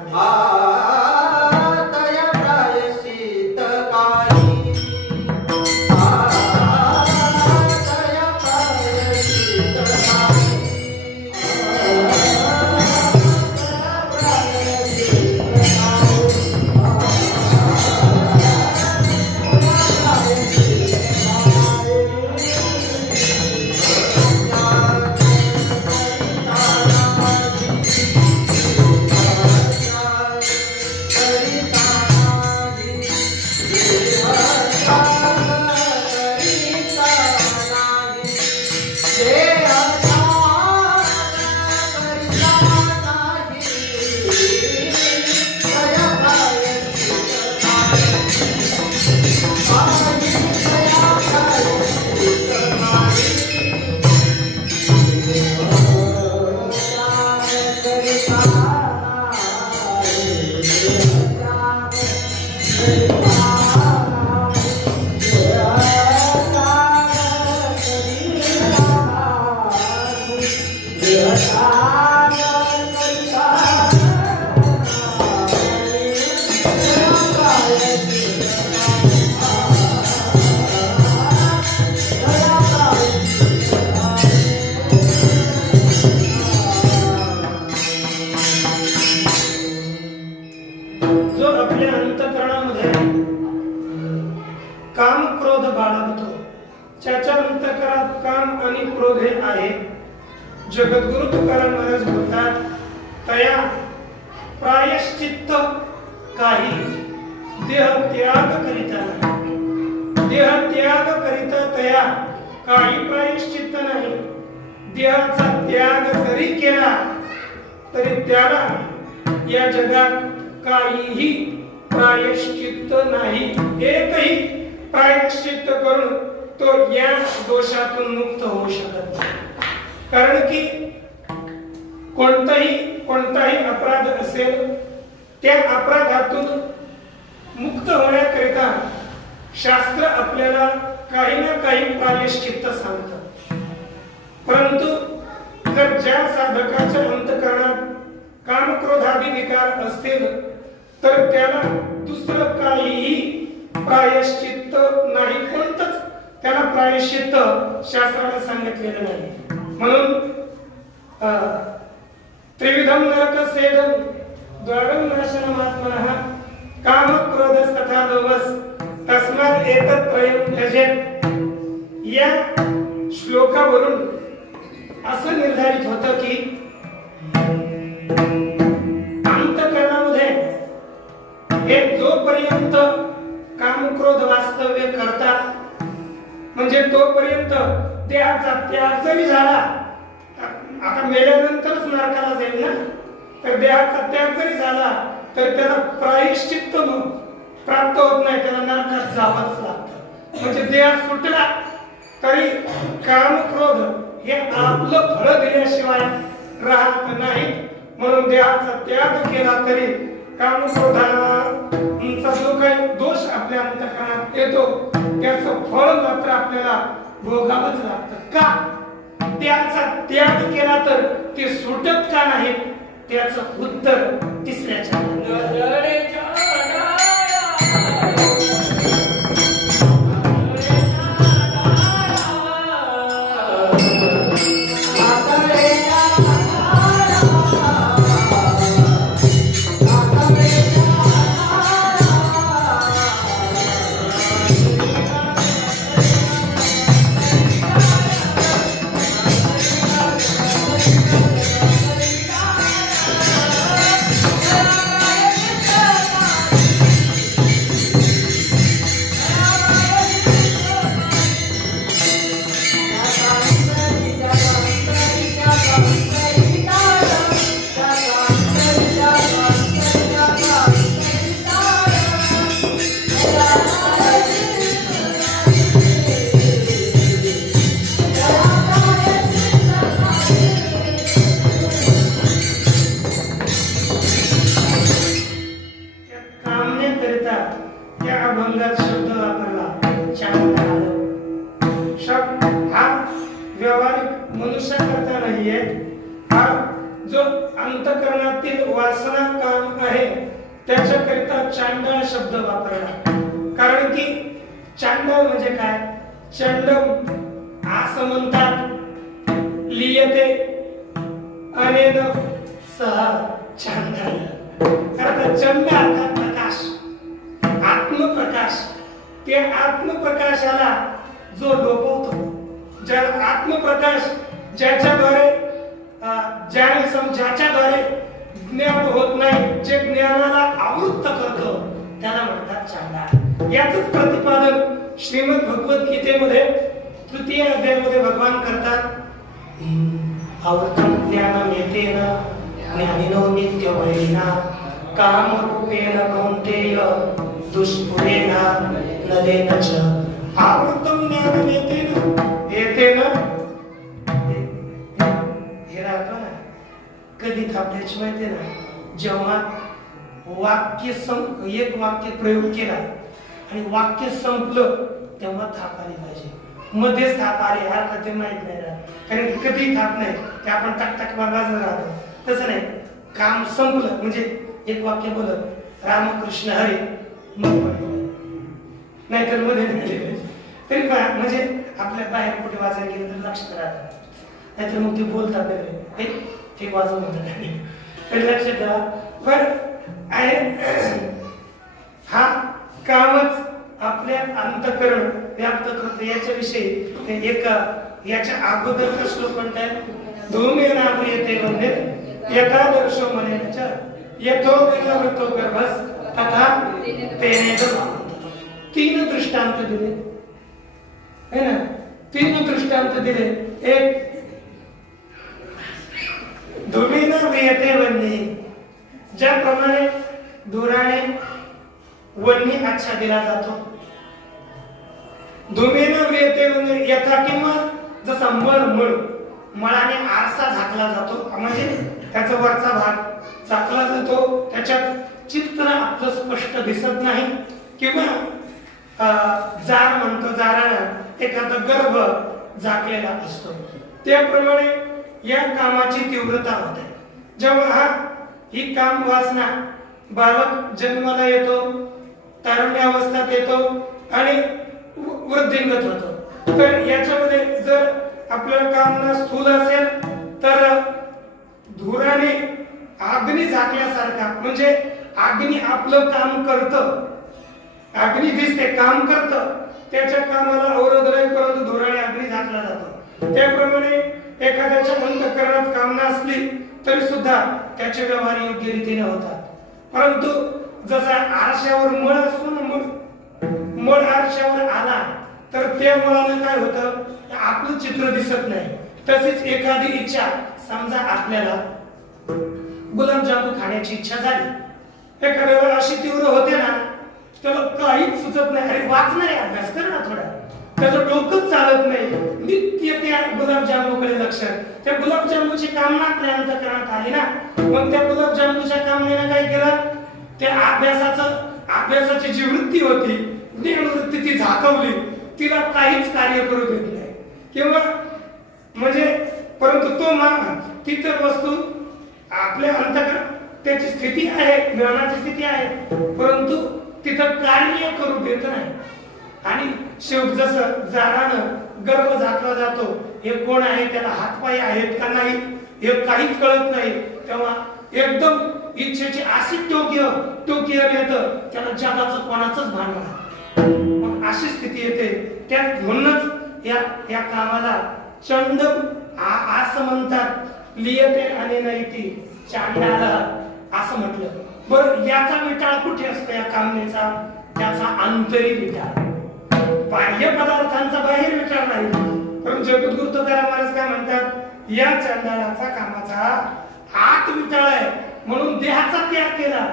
काम क्रोध बाळगतो, त्याच्या अंतःकरणात काम आणि क्रोध हे आहे. जगद्गुरु तुकाराम महाराज बोलतात, तया प्रायश्चित्त काही देह त्याग करिता नाही. देह त्याग करिता तया काही प्रायश्चित्त नाही. देहाचा त्याग जरी केला तरी त्याला या जगात काहीही प्रायश्चित्त नाही. एकही प्रायश्चित्त करून तो या दोषातून मुक्त होऊ शकत नाही. कारण की कोणताही अपराध असेल त्या अपराधातून मुक्त होण्याकरिता शास्त्र आपल्याला काही ना काही प्रायश्चित्त सांगतं. परंतु जर ज्या साधकाच्या अंतःकरणात काम क्रोधादी विकार असतील तर त्याला दुसरं काहीही प्रायश्चित्त नाही. कोणतंच त्याला प्रायश्चित्त शास्त्राने सांगितलेलं नाही. म्हणून त्रिविधम नरकस्येदं द्वारं नाशनमात्मनः काम क्रोध तथा लोभस् तस्मात् एतत् त्रयं त्यजेत्. या श्लोकावरून असं निर्धारित होतं की अंतःकरणामध्ये हे जोपर्यंत काम क्रोध वास्तव्य करतात म्हणजे तोपर्यंत देहाचा त्याग जरी झाला, आता मेल्यानंतरच नरकाला जाईल ना, तर देहाचा त्याग जरी झाला तर त्याला प्रायश्चित्त प्राप्त होत नाही, त्याला नरकात जावंच लागतं. म्हणजे देह सुटला तरी काम क्रोध हे आपलं फळ दिल्याशिवाय राहत नाही. म्हणून देहाचा त्याग केला तरी काम क्रोधाचा जो काही दोष आपल्या अंतःकरणात येतो त्याचं फळ मात्र आपल्याला भोगावंच लागतं. का? त्याचा त्याग केला तर ते सुटत का नाही, त्याचं उत्तर तिसऱ्याच्या चांडाळ शब्द वापरला. कारण की चांडाळ म्हणजे काय? चंडम असं म्हणतात, लियते अनेन सह चांडाळ. अर्थात चंड अर्थात प्रकाश, आत्मप्रकाश. त्या आत्मप्रकाशाला जो डोकवतो, ज्या आत्मप्रकाश ज्याच्याद्वारे ज्याच्याद्वारे ज्ञान होत नाही, जे ज्ञानाला आवृत्त करतो त्याला म्हणतात चांडाळ. याचंच प्रतिपादन श्रीमद भगवत गीतेमध्ये तृतीय अध्यायामध्ये भगवान करतात. आवृत्तं ज्ञानम येतेन ज्ञानिनो नित्यवैरिणा कामरूपेण कौन्तेय दुष्पुरेण नदेन च. आवृत्तं ज्ञानम येतेन कधी थापण्याची माहिती ना, जेव्हा एक वाक्य प्रयोग केला आणि वाक्य संपलं तेव्हा थाप आली पाहिजे. मध्येच थाप आली अर्थात ते माहित नाही राहत, कारण की कधी थाप नाही, ते आपण टक टक वाजत राहतो. तसं नाही, काम संपलं म्हणजे एक वाक्य बोलत रामकृष्ण हरी मग नाहीतर मध्ये नाही तरी म्हणजे आपल्या बाहेर कुठे वाजायला गेलं तर लक्षात राहतं, नाहीतर मग ते बोलतात ते वाजव म्हणतात. तरी लक्षात ठेवा. पण आहे हा कामच आपल्या अंतःकरण व्याप्त करतो. याच्याविषयी एक याच्या अगोदर श्लोक म्हणतात, धूमेन येते म्हणजे एकादर्शो मनेच्या यथो वृत्तो गर्भस तथा तेने. तीन दृष्टांत दिले है ना, तीन दृष्टांत दिले. एक धुमीना वियते वन्नी, ज्याप्रमाणे धुराने वन्नी आच्छादिला जातो. धुमीना वियते म्हणजे यथा किंवा जसा मळाने आरसा झाकला जातो, म्हणजे त्याचा वरचा भाग झाकला जातो, त्याच्यात चित्र आपलं स्पष्ट दिसत नाही. किंवा जार म्हणतो, जारानं एखादा गर्भ झाकलेला असतो. त्याप्रमाणे या कामाची तीव्रता होते. जेव्हा ही काम वासना बालक जन्माला येतो, तारुण्यावस्थेत येतो आणि वृद्धिंगत होतो, तर याच्यामध्ये जर आपलं काम स्थूल असेल तर धुराने अग्नी झाकल्यासारखा, म्हणजे अग्नी आपलं काम करतं, अग्नी दिसते काम करतं, त्याच्या कामाला अवरोध नाही, परंतु धुराने अग्नी झाकला जातो. त्याप्रमाणे एखाद्याच्या अंतःकरणात कामना असली तरी सुद्धा त्याचे व्यवहार योग्य रीतीने होतात. परंतु जसा आरशावर मळ असतो ना, मळ आरशावर आला तर त्या मुलानं काय होतं, आपलं चित्र दिसत नाही. तसेच एखादी इच्छा, समजा आपल्याला गुलाबजामुन खाण्याची इच्छा झाली, एखाद्याला अशी तीव्र होते ना, त्याला काहीच सुचत नाही. अरे वाचणार आहे, अभ्यास कर ना थोडा, त्याचं डोकंच चालत नाही, नित्य त्या गुलाबजामुनकडे लक्ष. त्या गुलाबजामुनची कामना आपल्या अंतःकरणात आली ना, मग त्या गुलाबजामुनच्या कामनेनं काय केलं, त्या अभ्यासाची जी वृत्ती होती, ज्ञानवृत्ती ती झाकवली, तिला काहीच कार्य करू देत नाही. किंवा म्हणजे परंतु तो मान तिथं वस्तू आपल्या अंतःकरण त्याची स्थिती आहे, ज्ञानाची स्थिती आहे, परंतु तिथं कार्य करू देत नाही. आणि शेवट जसं जारानं गर्भ झाकला जातो, हे कोण आहे, त्याला हातपाय आहेत का नाही हे काहीच कळत नाही, तेव्हा एकदम इच्छेची अशी टोकियर येतं, त्याला जगाचं कोणाचंच भान नाही. मग अशी स्थिती येते. त्यात म्हणूनच या कामाला चंड असं म्हणतात, लियते आणि नाही ती चांडाला असं म्हटलं. बरं, याचा विटाळ कुठे असतो या कामनेचा? त्याचा आंतरिक विटाळ, बाह्य पदार्थांचा बाहेर विचार नाही. पण जगद्गुरु तुकाराम महाराज काय म्हणतात, या चंडाळाचा कामाचा आत विटाळ आहे. म्हणून देहाचा त्याग केला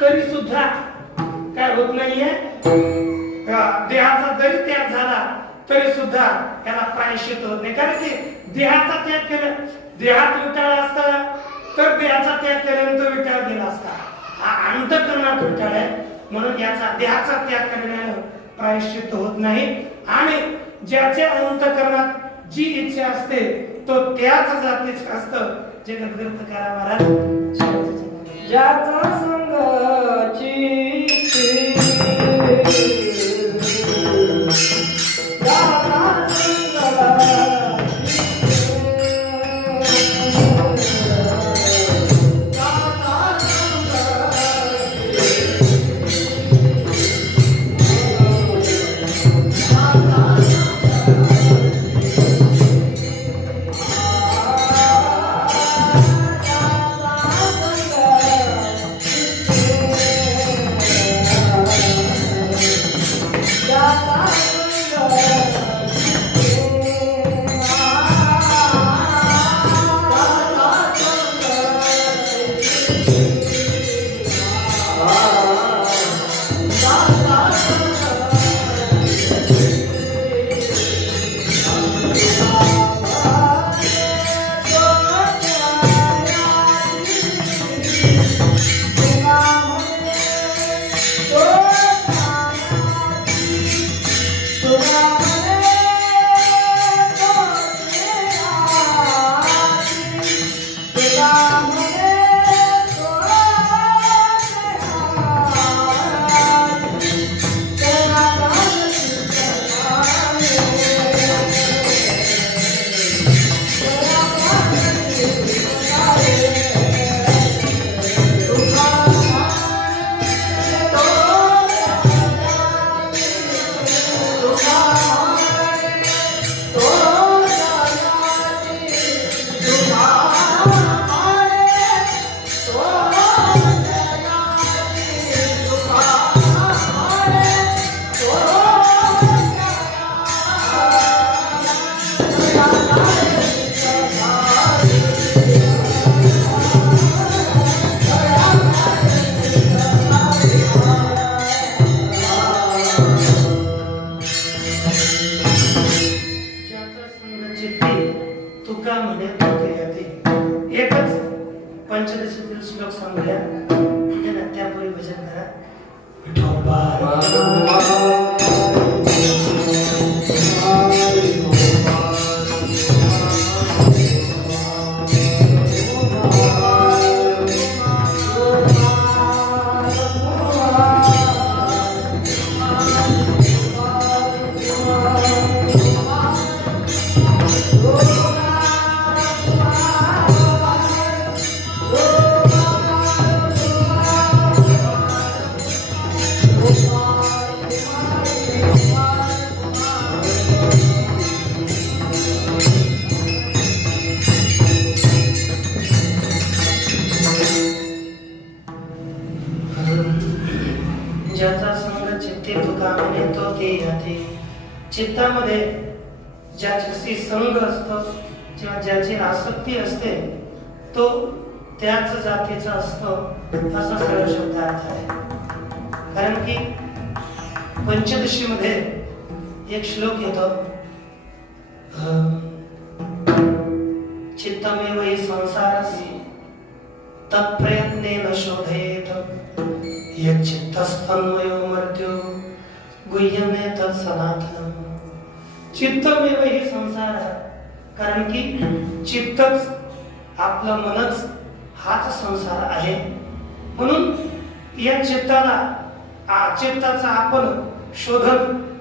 तरी सुद्धा काय होत नाहीये, देहाचा जरी त्याग झाला तरी सुद्धा त्याला प्रायश्चित्त होत नाही. कारण की देहाचा त्याग केला, देहात विटाळ असता तर देहाचा त्याग केल्यानंतर विटाळ गेला असता. हा अंतःकरणात विटाळ आहे, म्हणून याचा देहाचा त्याग करण्यानं प्रायश्चित्त होत नाही. आणि ज्याच्या अंतःकरणात जी इच्छा असते तो त्याच जातीच असतं. जगद्गुरु तुकाराम महाराज ज्याचा संगाची पंचदशीतील श्लोक सांगूया, त्यापूर्वी भजन करा. विठोबा चित्तामध्ये ज्याच्याशी संग असतो किंवा ज्याची आसक्ती असते तो त्याच जातीचा असतो असा सरळ शब्दार्थ आहे. कारण की पंचदशीमध्ये एक श्लोक येतो, चित्तमेव हि संसारस्य तत्प्रयत्नेन शोधयेत यच्चित्तस्तन्मयो मर्त्यो गुह्यमे तत्सनातनम्. चित्तमेव हि संसार, कारण की चित्तच आपलं मनच हाच संसार आहे. म्हणून या चित्ताचा आपण शोधन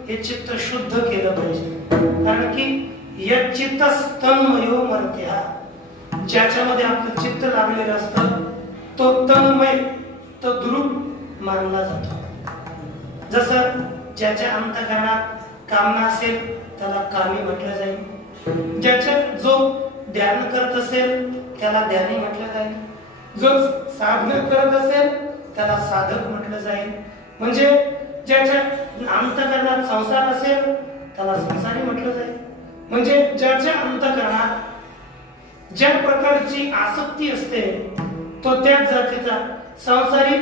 हे चित्त शुद्ध केलं पाहिजे. कारण की या चित्तस्तन्मयो मर्त्या, ज्याच्यामध्ये आपलं चित्त लागलेलं असतं तो तन्मय, तो द्रुप मानला जातो. जसं ज्याच्या अंतःकरणात कामना असेल त्याला कामी म्हटलं जाईल, ज्याच्या जो ध्यान करत असेल त्याला ध्यानी म्हटलं जाईल, जो साधना करत असेल त्याला साधक म्हटलं जाईल. म्हणजे ज्याच्या अंतःकरणात संसार असेल त्याला संसारी म्हटलं जाईल. म्हणजे ज्याच्या अंतःकरणात ज्या प्रकारची आसक्ती असते तो त्याच जातीचा संसारी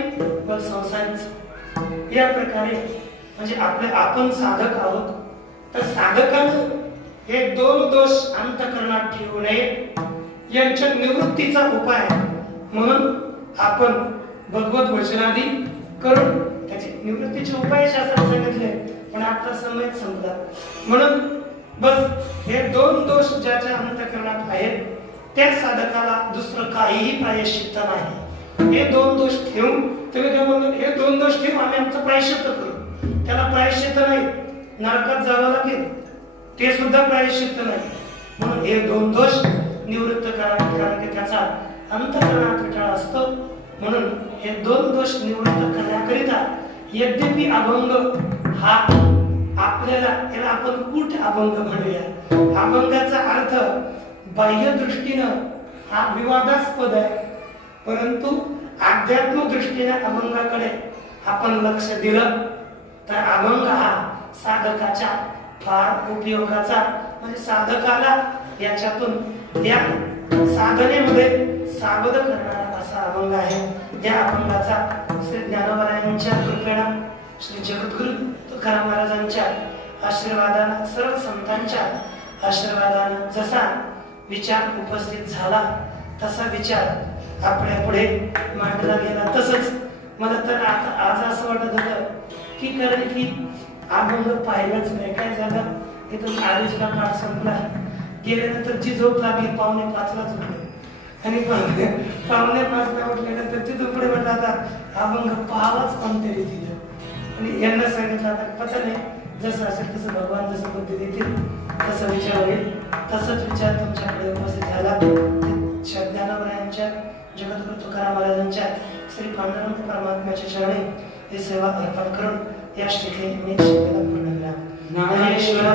व संसारीच. या प्रकारे म्हणजे आपण साधक आहोत, तर साधकानं हे दोन दोष अंतःकरणात ठेवू नये, यांच्या निवृत्तीचा उपाय म्हणून आपण भगवत वचनादी करून त्याची निवृत्तीचे उपाय शास्त्रात सांगितले. पण आपला समय संपला म्हणून बस हे दोन दोष ज्याच्या अंतःकरणात आहेत त्या साधकाला दुसरं काहीही प्रायश्चित्त नाही. हे दोन दोष ठेवून तुम्ही काय म्हणून हे दोन दोष ठेवून आम्ही आमचं प्रायश्चित्त करू, त्याला प्रायश्चित्त नाही, नरकात जावं लागेल, ते सुद्धा प्रायश्चित्त नाही. म्हणून हे दोन दोष निवृत्त करावे, कारण की त्याचा अंतःकरणात विटाळ असतो. म्हणून हे दोन दोष निवृत्त करण्याकरिता यद्यपि अभंग हा आपल्याला, याला आपण कूट अभंग म्हणूया. अभंगाचा अर्थ बाह्य दृष्टीनं हा विवादास्पद आहे, परंतु आध्यात्म दृष्टीने अभंगाकडे आपण लक्ष दिलं तर अभंग हा साधकाच्या फार उपयोगाचा, म्हणजे साधकाला याच्यातून या साधनेमध्ये सावध करणारा असा अभंग आहे. या अभंगाचा श्री ज्ञानोबरायांच्या कृपेनं, श्री जगद्गुरु तुकाराम महाराजांच्या आशीर्वादानं, सर्व संतांच्या आशीर्वादानं जसा विचार उपस्थित झाला तसा विचार आपल्या पुढे मांडला गेला. तसंच मला तर आता आज असं वाटत होतं की कारण की अभंग पाहिलंच नाही, काय झालं इथून आधीचा पाठ संपला, गेल्यानंतर जी झोप लागली 4:45ला झोपले आणि 4:45ला उठल्यानंतर तिथून पुढे म्हटलं आता अभंग पाहावाच कोणतरी दिलं. आणि यांना सांगितलं आता पता नाही, जसं असेल तसं भगवान जसं बुद्धी देतील तसं विचार होईल. तसंच विचार तुमच्याकडे उपस्थित झाला. ज्ञानोबरायांच्या, जगद्गुरु तुकाराम महाराजांच्या, श्री पांडुरंग परमात्म्याच्या चरणी ही सेवा अर्पण करून या ठिकाणी मी शिकवला पूर्ण केला. ज्ञानेश्वर